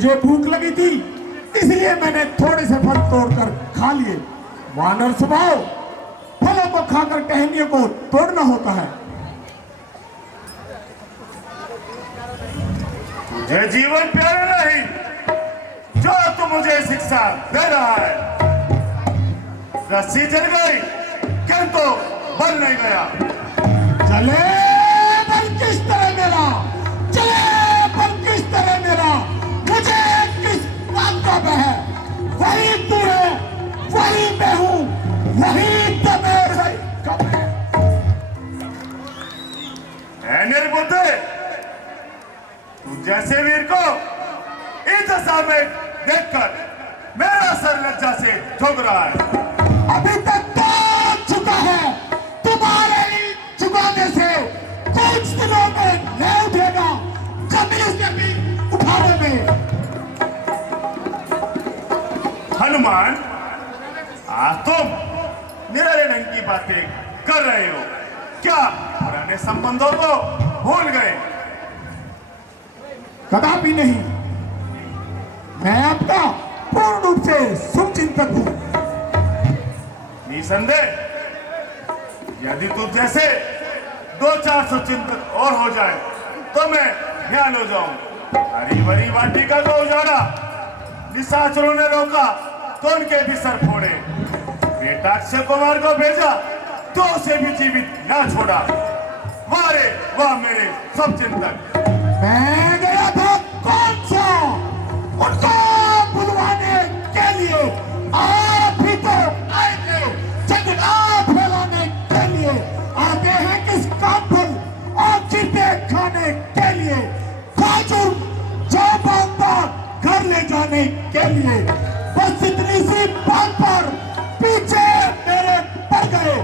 मुझे भूख लगी थी, इसलिए मैंने थोड़े से फल तोड़कर खा लिए। वानर स्वभाव, फलों को खाकर टहनियों को तोड़ना होता है। तुझे जीवन प्यारा नहीं जो तू मुझे शिक्षा दे रहा है। रस्सी जल गई किंतु बल नहीं गया। चले बल किस तरह मेरा, चले बल किस तरह मेरा, मुझे किस बात का भय है। वही तू है, वही मैं हूं, वही तो मेरा कब है। निर्बुद्धे, तू जैसे वीर को इस दशा में देखकर मेरा सर लज्जा से झुक रहा है। अभी तक तो झुका है, तुम्हारे ही झुकाने से कुछ दिनों में नहीं उठेगा, कभी से भी उठाने में। हनुमान, आज तुम निराले ढंग की बातें कर रहे हो। क्या पुराने संबंधों को भूल गए? कदापि नहीं, मैं आपका पूर्ण रूप से शुभचिंतक हूं। निसंदेह, यदि तू जैसे 200-400 चिंतक और हो जाए तो मैं ध्यान हो जाऊं। हरी भरी वाटिका को उजाड़ा, निशाचरों ने रोका तो उनके भी सर फोड़े। बेटा अक्षय कुमार को भेजा तो उसे भी जीवित ना छोड़ा। मारे वाह मेरे सब चिंतक। मैं गया था कौन सा उनको बुलवाने के लिए, आप ही तो आए थे झगड़ा फैलाने के लिए। आते हैं किस काम पर, और चीते खाने के लिए, खाजूर चौपाल घर ले जाने के लिए। बस इतनी सी बात पर पीछे मेरे पड़ गए।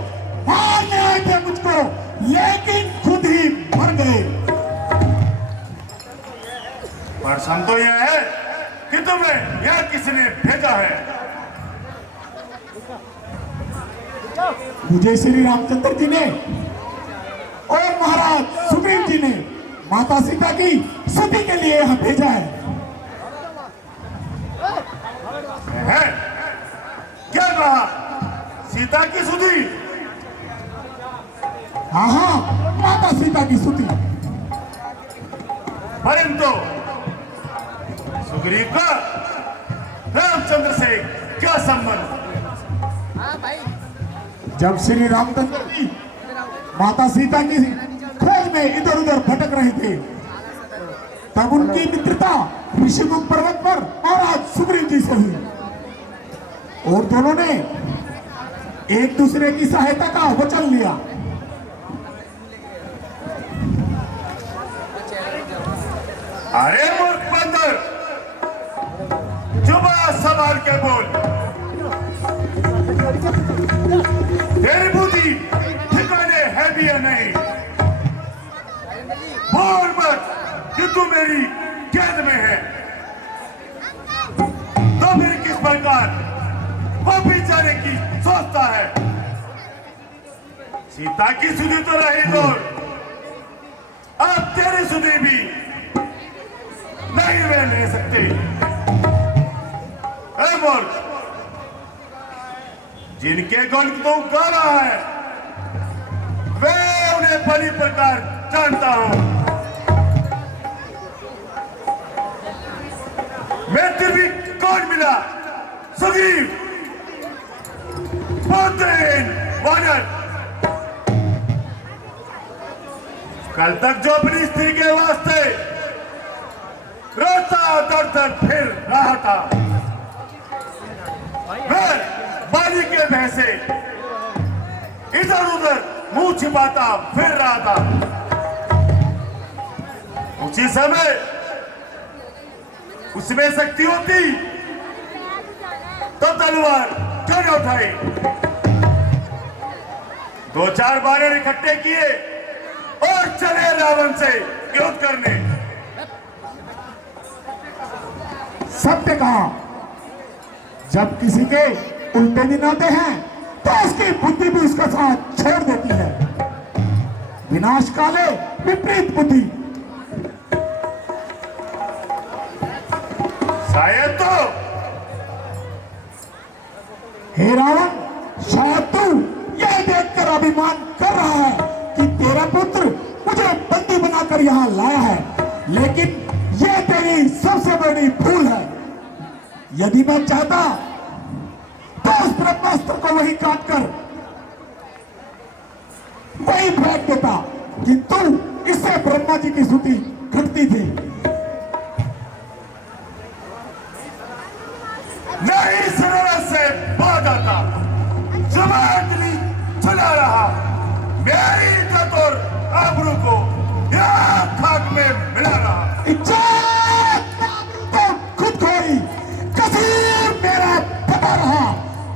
मारने आए थे मुझको, लेकिन खुद ही मर गए। प्रश्न तो यह है कि तुम्हें यह किसने भेजा है? मुझे श्री रामचंद्र जी ने और महाराज सुग्रीव जी ने माता सीता की स्तुति के लिए यहाँ भेजा है। क्या कहा? सीता की स्तुति? हाँ हाँ, माता सीता की स्तुति। परंतु सुग्रीव का रामचंद्र से क्या संबंध? जब श्री रामचंद्र जी माता सीता की खोज में इधर उधर भटक रहे थे, तब उनकी मित्रता ऋषिमुख पर्वत पर महाराज सुग्रीव जी से हुई, और दोनों ने एक दूसरे की सहायता का वचन लिया। अरे मूर्ख बंदर, जुबान संभाल के बोल। तेरी बुद्धि ठिकाने है भी या नहीं? बोल मत कि तू मेरी कैद में है। तो फिर किस प्रकार वापिस जाने की सोचता है? सीता की सुधि तो रही दूर, अब तेरी सुधि भी नहीं वे ले सकते। मूर्ख, जिनके गुण तू गा रहा है वे उन्हें भली प्रकार जानता हूं। मैं भी कौन मिला? सुग्रीव, पुत्रहीन वानर। कल तक जो अपनी स्त्री के वास्ते रोता दर्द फिर रहा था, मैं बाली के भय से इधर उधर मुंह छिपाता फिर रहा था। उसी समय उसमें शक्ति होती तो तलवार क्यों न उठाई? 2-4 बानर इकट्ठे किए और चले रावण से युद्ध करने। सत्य कहा, जब किसी के उल्टे दिन आते हैं तो उसकी बुद्धि भी उसका साथ छोड़ देती है। विनाश काले विपरीत बुद्धि। हे रावण, शायद तू यह देखकर अभिमान कर रहा है कि तेरा पुत्र मुझे बंदी बनाकर यहाँ लाया है, लेकिन यह तेरी सबसे बड़ी भूल है। यदि मैं चाहता तो उस ब्रह्मास्त्र को वही काटकर वही फेंक देता, किंतु इससे ब्रह्मा जी की स्तुति घटती थी। नहीं सुनने से बाद आता, जमातली चला रहा, मेरी इज्जत और आबरू को यहाँ खाक में मिला रहा। इज्जत तो खुद खोई, कसीर मेरा पता रहा।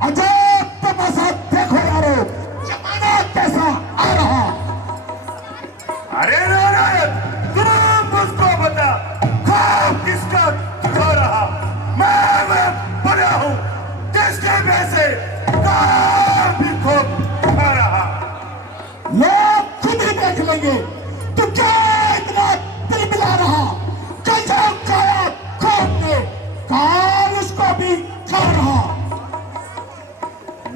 अजब तमाशा देखो यारो, जमाना कैसा आ रहा। अरे नारायण, तुम मुझको बता, खाक किसका खा रहा? मैं बना हूँ, किसके पैसे भी खूब खा रहा। लोग खुद ही देख लेंगे तू क्या इतना दिल मिला रहा। कल जो खाया खान ने, काल उसको भी खा रहा।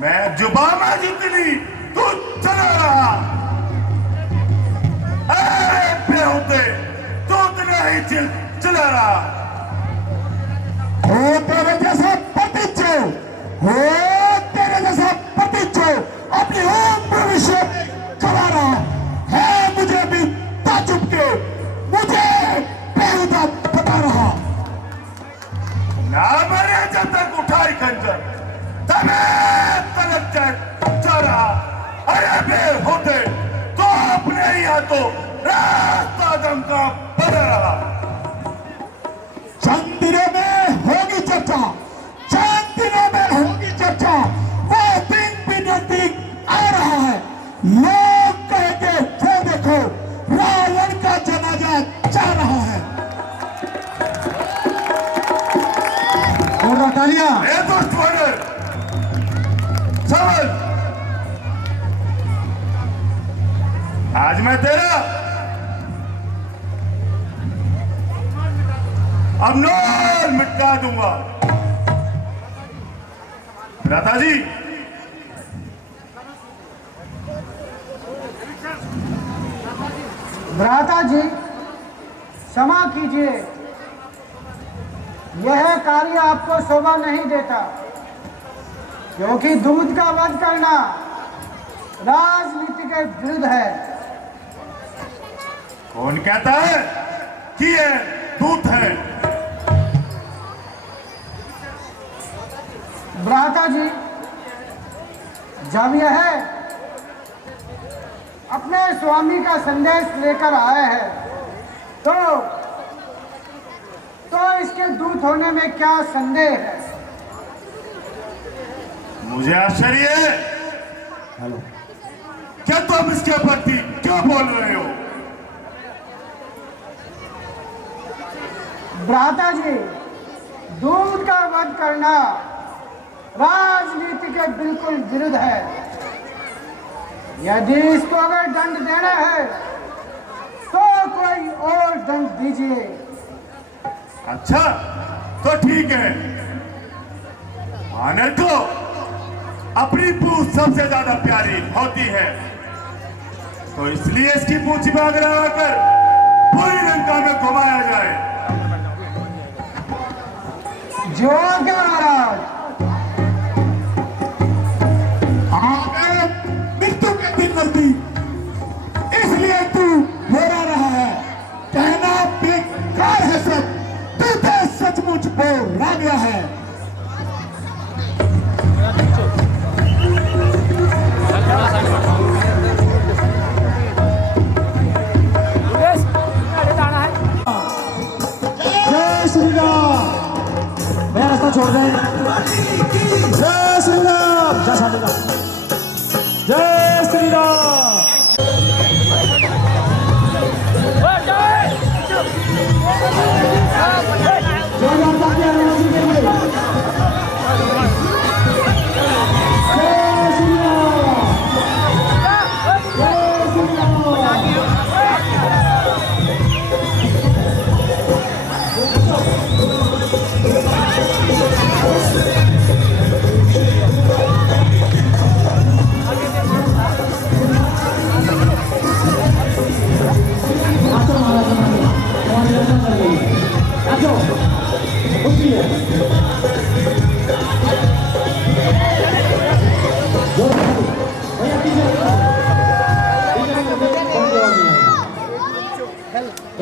मैं जुबा में जितनी तू चला रहा। अरे बेहुदे, तू उतना ही चला रहा। हो तेरे जैसा पतिचो, हो तेरे जैसा पतिचो अपनी उम्र भविष्य करा रहा है। मुझे भी ताजुब के, मुझे बेहुदा बता रहा। ना मेरे जब तक उठाई खंजर, तलक जा रहा। अरे बेहुदे, तो अपने ही हाथों रास्ता दम का बना रहा। चंद दिनों में होगी चर्चा, चंद दिनों में होगी चर्चा। वो दिन भी नजदीक आ रहा है। लोग कहेंगे वो देखो, रावण का जनाजा जा रहा है। और तालियां। ए दोस्त वानर, समझ, आज मैं तेरा अमनोल मिटा दूंगा। भ्राता जी, भ्राता जी क्षमा कीजिए, यह कार्य आपको शोभा नहीं देता, क्योंकि दूध का वध करना राजनीति के विरुद्ध है। कौन कहता है कि यह दूत है? भ्राता जी, जब यह अपने स्वामी का संदेश लेकर आए हैं, तो इसके दूत होने में क्या संदेह है? मुझे आश्चर्य है, क्या तुम इसके प्रति क्यों बोल रहे हो? भ्राता जी, दूध का वध करना राजनीति के बिल्कुल विरुद्ध है। यदि इसको अगर दंड देना है तो कोई और दंड दीजिए। अच्छा, तो ठीक है। वानर को अपनी पूंछ सबसे ज्यादा प्यारी होती है, तो इसलिए इसकी पूंछ में आग लगाकर पूरी लंका में घुमाया जाए। जो क्या महाराज, मृत्यु के दिन नजदीक, इसलिए तू बोला रहा है। कहना बेकार है सब, तू तो सचमुच बोल रहा गया है। जय श्री राम। मेरा रास्ता छोड़ दे।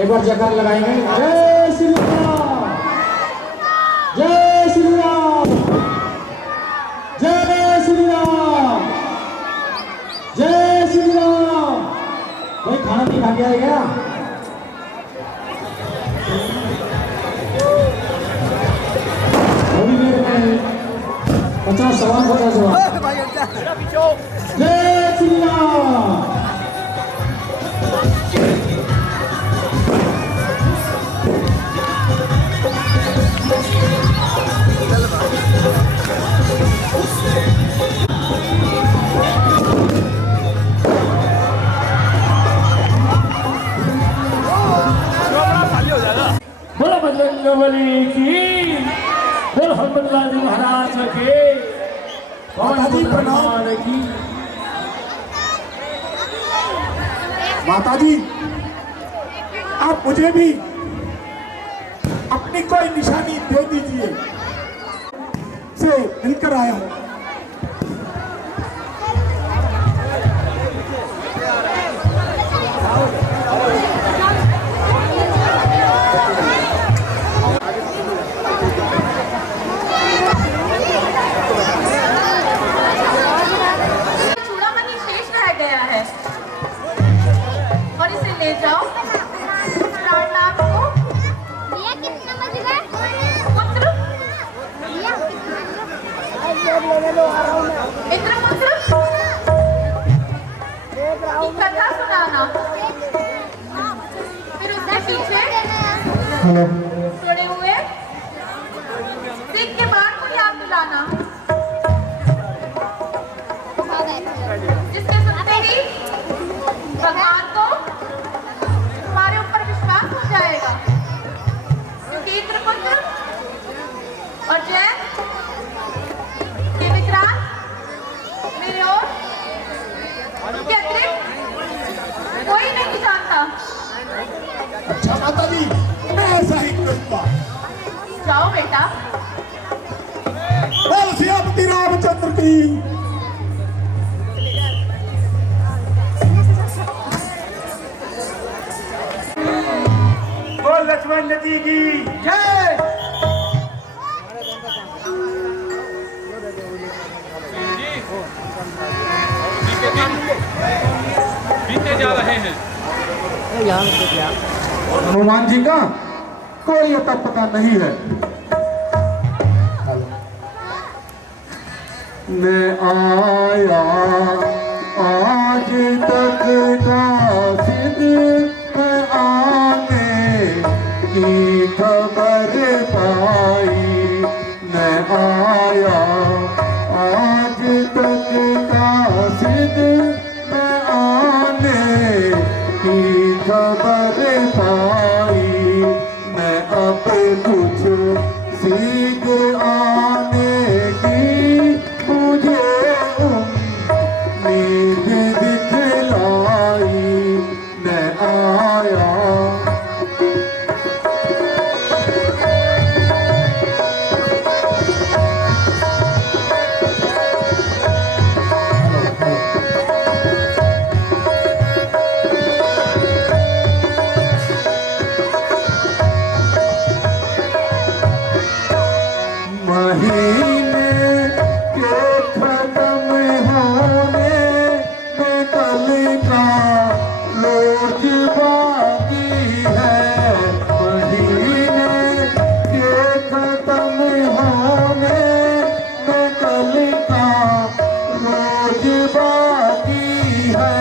एक बार जयकार लगाएंगे। जय श्री राम, जय श्री राम, जय श्री राम, जय श्री राम। भाई खाना नहीं खा के आएगा? अभी मेरे में 50 सवाल 50 जवाब। जय श्री राम। बोला बजरंग बली की, बोल हनुमान जी महाराज के, माताजी प्रणाम। की। माताजी, आप मुझे भी अपनी कोई निशानी दे दीजिए। से मिलकर आया हूं। चूड़ामणि शेष रह गया है और इसे ले जाओ प्राणनाथ को पुत्र इंद्रपुत्र की कथा सुनाना, फिर उसके पीछे छोड़े हुए सिख के बाण को याद दिलाना, जिसके सुनते ही भगवान को तुम्हारे ऊपर विश्वास हो जाएगा, क्योंकि इंद्रपुत्र और जैन के विक्रांत मेरे और उनके अतिरिक्त कोई नहीं जानता। अच्छा माताजी, मैं ऐसा ही करूंगा। जाओ बेटा। बोल सियापति रामचंद्र की। बोल लक्ष्मण जी की जय। बीते जा रहे हैं। हनुमान जी का कोई अता पता नहीं है। मैं आया आज तक का सिद्ध आने की खबर पाई। मैं आया आज तक का सिद्ध आने की खबर पाई। मैं अब कुछ सीख आने की मुझे उम्मीद दिखलाई। मैं आया महीने के खत्म होने में कल का रोज बाकी है। महीने के खत्म होने में कल का रोज बाकी है।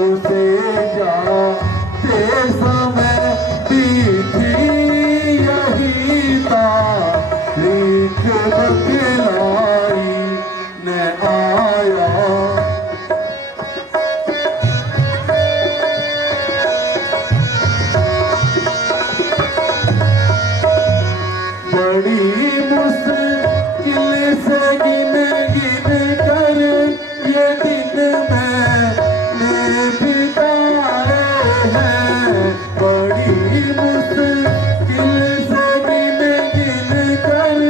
उसे जाते समय बीती यही तारीख बतलाई। मैं आया बड़ी मुश्किल से गिन गिन कर ये दिन मैंने बिताए हैं। बड़ी मुश्किल से गिन गिन कर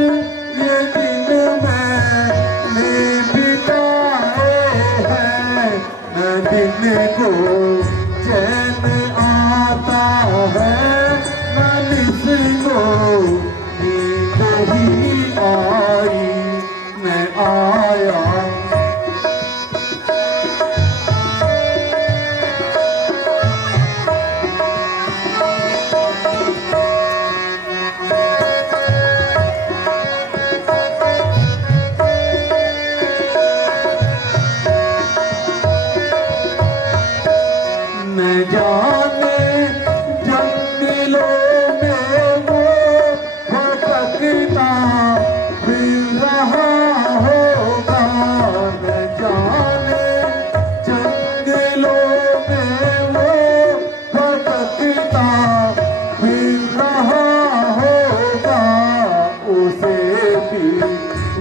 ये दिन मैंने बिताए हैं। न दिन को चैन आता है जाने जंगलों में वो भटकता फिर रहा होगा, न जाने जंगलों में वो भटकता फिर रहा होगा, उसे भी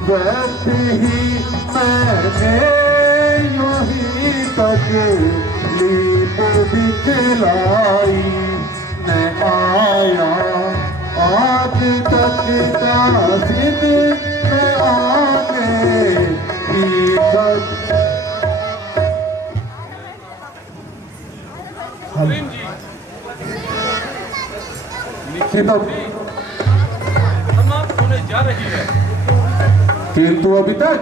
वैसे ही मैंने यूं ही तकलीफ दिखलाई, मैं आया आज तक दासिद में आगे की तक। समाप्त होने जा रही है, किंतु अभी तक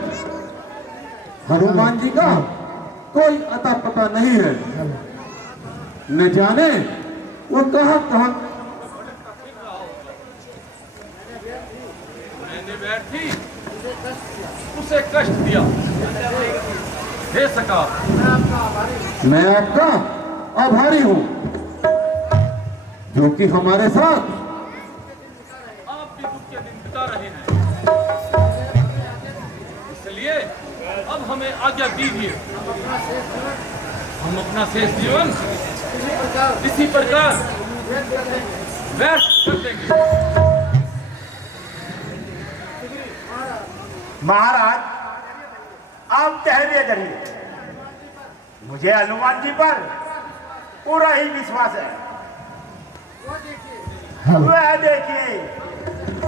हनुमान जी का कोई अता पता नहीं है, न जाने वो कहां कहां। मैंने बैठी उसे कष्ट दिया, दे सका। मैं आपका आभारी हूं जो कि हमारे साथ आप भी दुख के दिन बिता रहे हैं, इसलिए अब हमें आज्ञा दीजिए, हम अपना शेष जीवन इसी प्रकार व्यर्थ कर देंगे। महाराज, आप ठहरिए धरिए, मुझे हनुमान जी पर पूरा ही विश्वास है। वह देखिए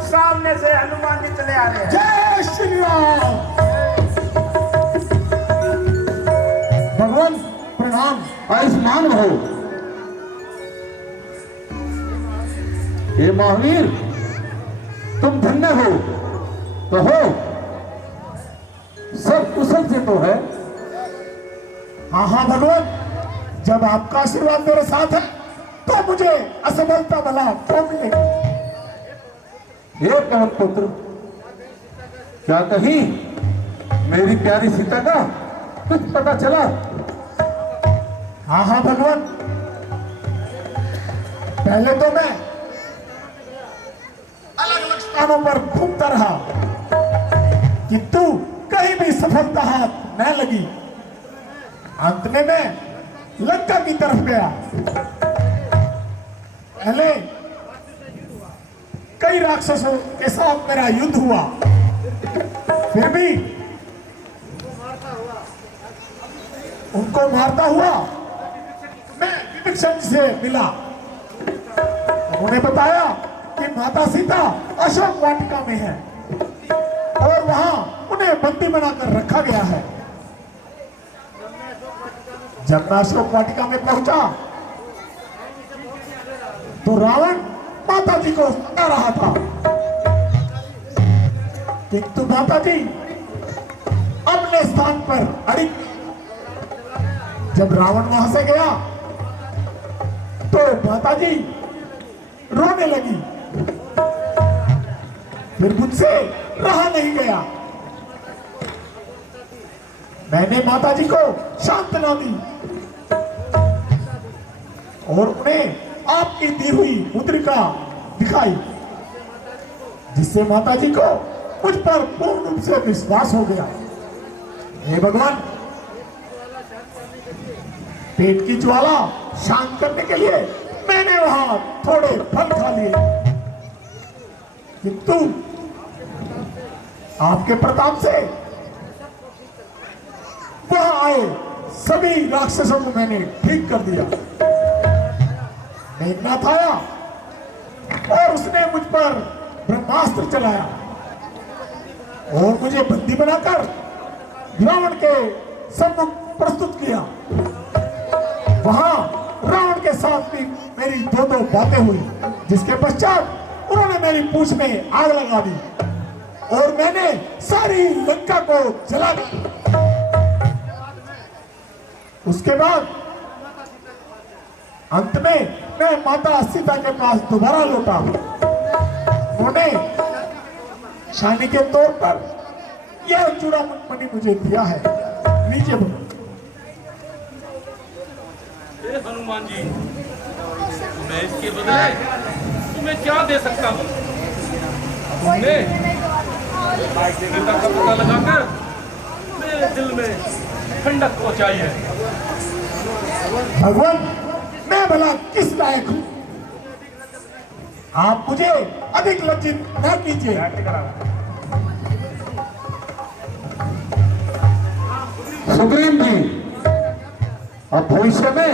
सामने से हनुमान जी चले आ रहे हैं। जय श्री राम। भगवान प्रणाम। आयुष्मान हो। हे महावीर, तुम धन्य हो तो हो, सब कुशल से तो है। हाँ हाँ भगवान, जब आपका आशीर्वाद मेरे साथ है तो मुझे असफलता भला क्यों मिलेगी। हे पवन पुत्र, क्या कहीं मेरी प्यारी सीता का कुछ पता चला? हाँ हाँ भगवान, पहले तो मैं अलग अलग स्थानों पर घूमता रहा किंतु कहीं भी सफलता हाथ न लगी। अंत में मैं लंका की तरफ गया। पहले कई राक्षसों के साथ मेरा युद्ध हुआ, फिर भी उनको मारता हुआ मैं विभीषण से मिला। उन्होंने बताया कि माता सीता अशोक वाटिका में है और वहां उन्हें बंदी बनाकर रखा गया है। जब मैं अशोक वाटिका में पहुंचा तो रावण माता जी को सता रहा था, किंतु माता जी अपने स्थान पर अड़ी। जब रावण वहां से गया तो माता जी रोने लगी, फिर मुझसे रहा नहीं गया। मैंने माता जी को सांत्वना दी और उन्हें आपकी दी हुई मुद्रिका दिखाई, जिससे माता जी को मुझ पर पूर्ण रूप से विश्वास हो गया। हे भगवान, पेट की ज्वाला शांत करने के लिए मैंने वहां थोड़े फल खा लिए, किंतु आपके प्रताप से वहां आए सभी राक्षसों को मैंने ठीक कर दिया। मेघनाथ आया और उसने मुझ पर ब्रह्मास्त्र चलाया और मुझे बंदी बनाकर रावण के सम्मुख प्रस्तुत किया। वहां रावण के साथ भी मेरी दो बातें हुई, जिसके पश्चात उन्होंने मेरी पूंछ में आग लगा दी और मैंने सारी लंका को जला दिया। उसके बाद अंत में मैं माता सीता के पास दोबारा लौटा। उन्होंने शानी के तौर पर यह चूड़ामणि मुझे दिया है। नीचे बोलो। हे हनुमान जी, मैं इसके बदले तुम्हें क्या दे सकता हूँ? तुमने पिता का पता लगाकर मेरे दिल में ठंडक पहुंचाई है। भगवान, मैं भला किस लायक हूँ? आप मुझे अधिक लज्जित न कीजिए। सुग्रीव जी, अब भविष्य में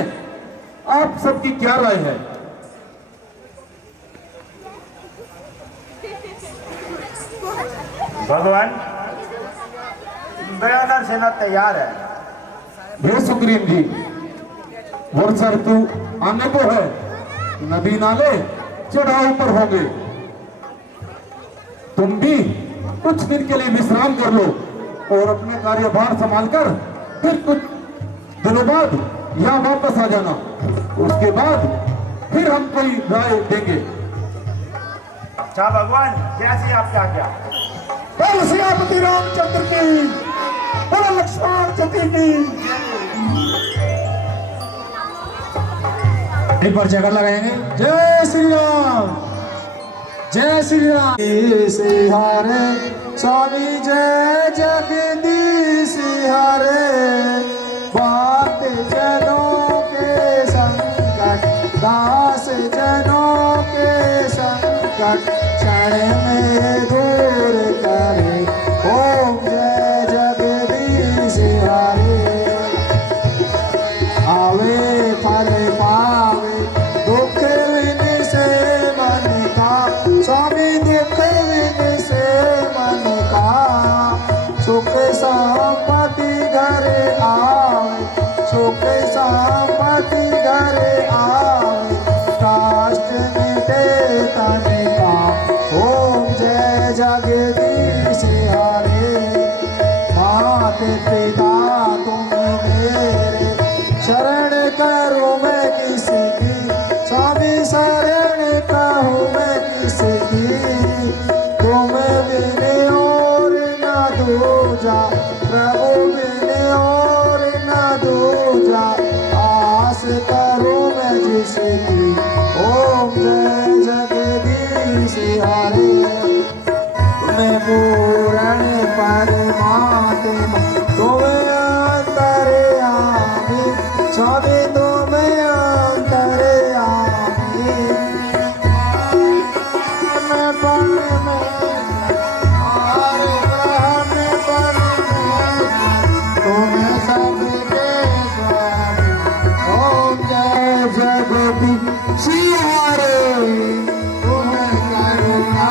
आप सबकी क्या राय है? भगवान, बयानर सेना तैयार है। हे सुग्रीव जी, वर्षा ऋतु आने को है, नदी नाले चढ़ाव पर होंगे। तुम भी कुछ दिन के लिए विश्राम कर लो और अपने कार्यभार संभालकर फिर कुछ दिनों बाद यहाँ वापस आ जाना। उसके बाद फिर हम कोई राय देंगे। अच्छा भगवान, जैसी आपकी आज्ञा। बोल सियापति रामचंद्र की, बोल लक्ष्मण जी की। एक बार जयकार लगाएंगे। जय श्री राम, जय श्री राम। हरे स्वामी जय जगदीश हरे, बात जनों के संकट, दास जनों के संकट, क्षण में दूर करे। ओम जय जगदीश हरे। आवे फल पावे दुख विन से मन का, स्वामी दुख विन से मन का, सुख संपत्ति घर आवे, सुख संपत्ति घर आवे, काष्ट मिटे तन का। ओम जय जगदीश हरे। मात पिता तुम मेरे, शरण करूं मैं किसी की, स्वामी शरण कहूं मैं किसी की। तुम बिन और न दूजा, प्रभु बिन और न दूजा, आस करूं मैं जिसकी। ओम जय जगदीश हरे। तुम्हें पूर्ण परमात्मा, तुम्हें अंतर्यामी, स्वामी तुम्हें अंतर्यामी। पण में और ग्रहण पण में, तुम्हें सबके स्वामी। ओम जय जगदीश हरे। तुम्हें करुणा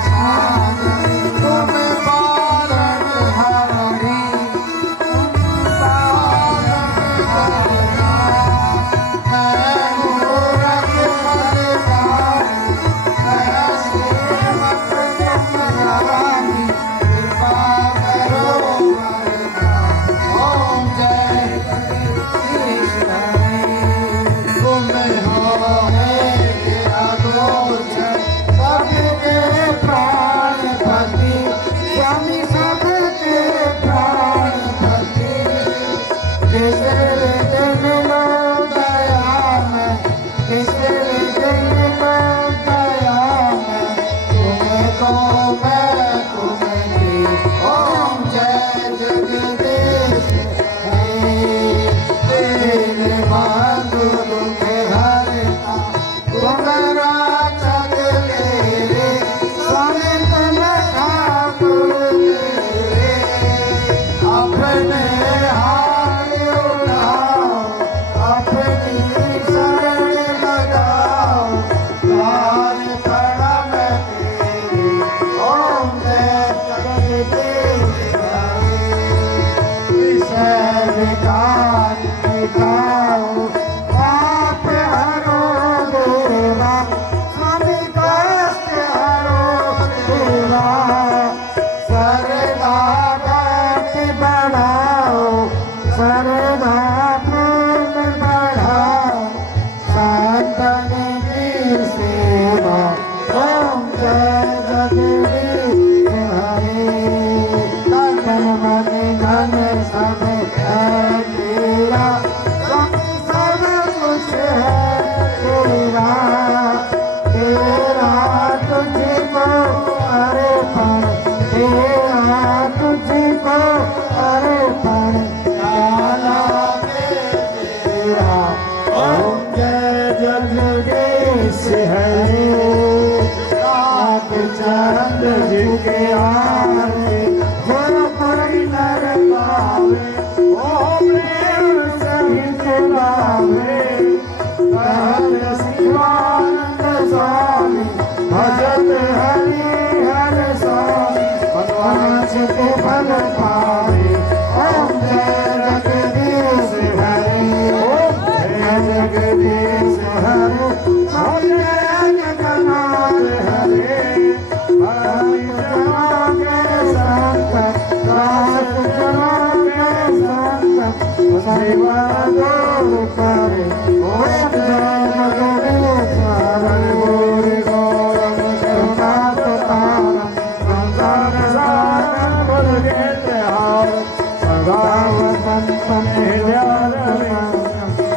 सागर, तुम्हें पालन हरि, पालन करना। मैं मूरख मलिकारी, मैं सेवक तुम्हारी, कृपा करो वरदान। ओम जय जगदीश हरे। तुम्हें हो ओम जय जगदीश हरे रात चंद जी के आए जो कोई नर पावे ओम प्रेम सहित लावे कहत शिवानंद स्वामी भजत हरि हर स्वामी मनवांछित फल पावे ओम जय जगदीश हरे ओम जय जगदीश हरे ओम जय जगन्नाथ हरे हरि जना के संकट नाथ जना के संकट सेवा दूर करे ओम जय जगदीश हरे बोल गौरव करुणात तारम संसार सागर बल गेते हार सदा वसंतम हृदयारण्यम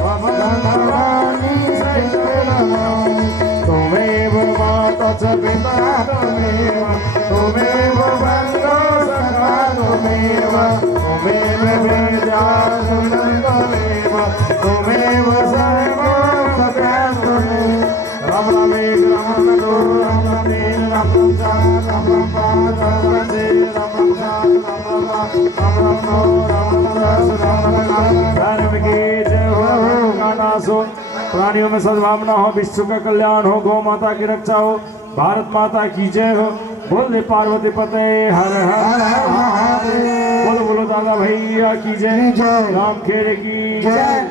भवानी सैतनामी त्वमेव माता च पिता त्वमेव त्वमेव बन्धो सखा त्वमेव त्वमेव विद्या सुन्दर त्वमेव त्वमेव सर्वं सत्यं त्वमेव राम रामेश राम नरो राम रामेश राम चाँद राम पाद राम रचे राम चाँद राम धर्म की जय हो गाना सुन प्राणियों में सद्भावना हो विश्व का कल्याण हो गौ माता की रक्षा हो भारत माता की जय हो बोले पार्वती पते हर हर बोलो बोलो दादा भैया की जय राम खेड़े की जय।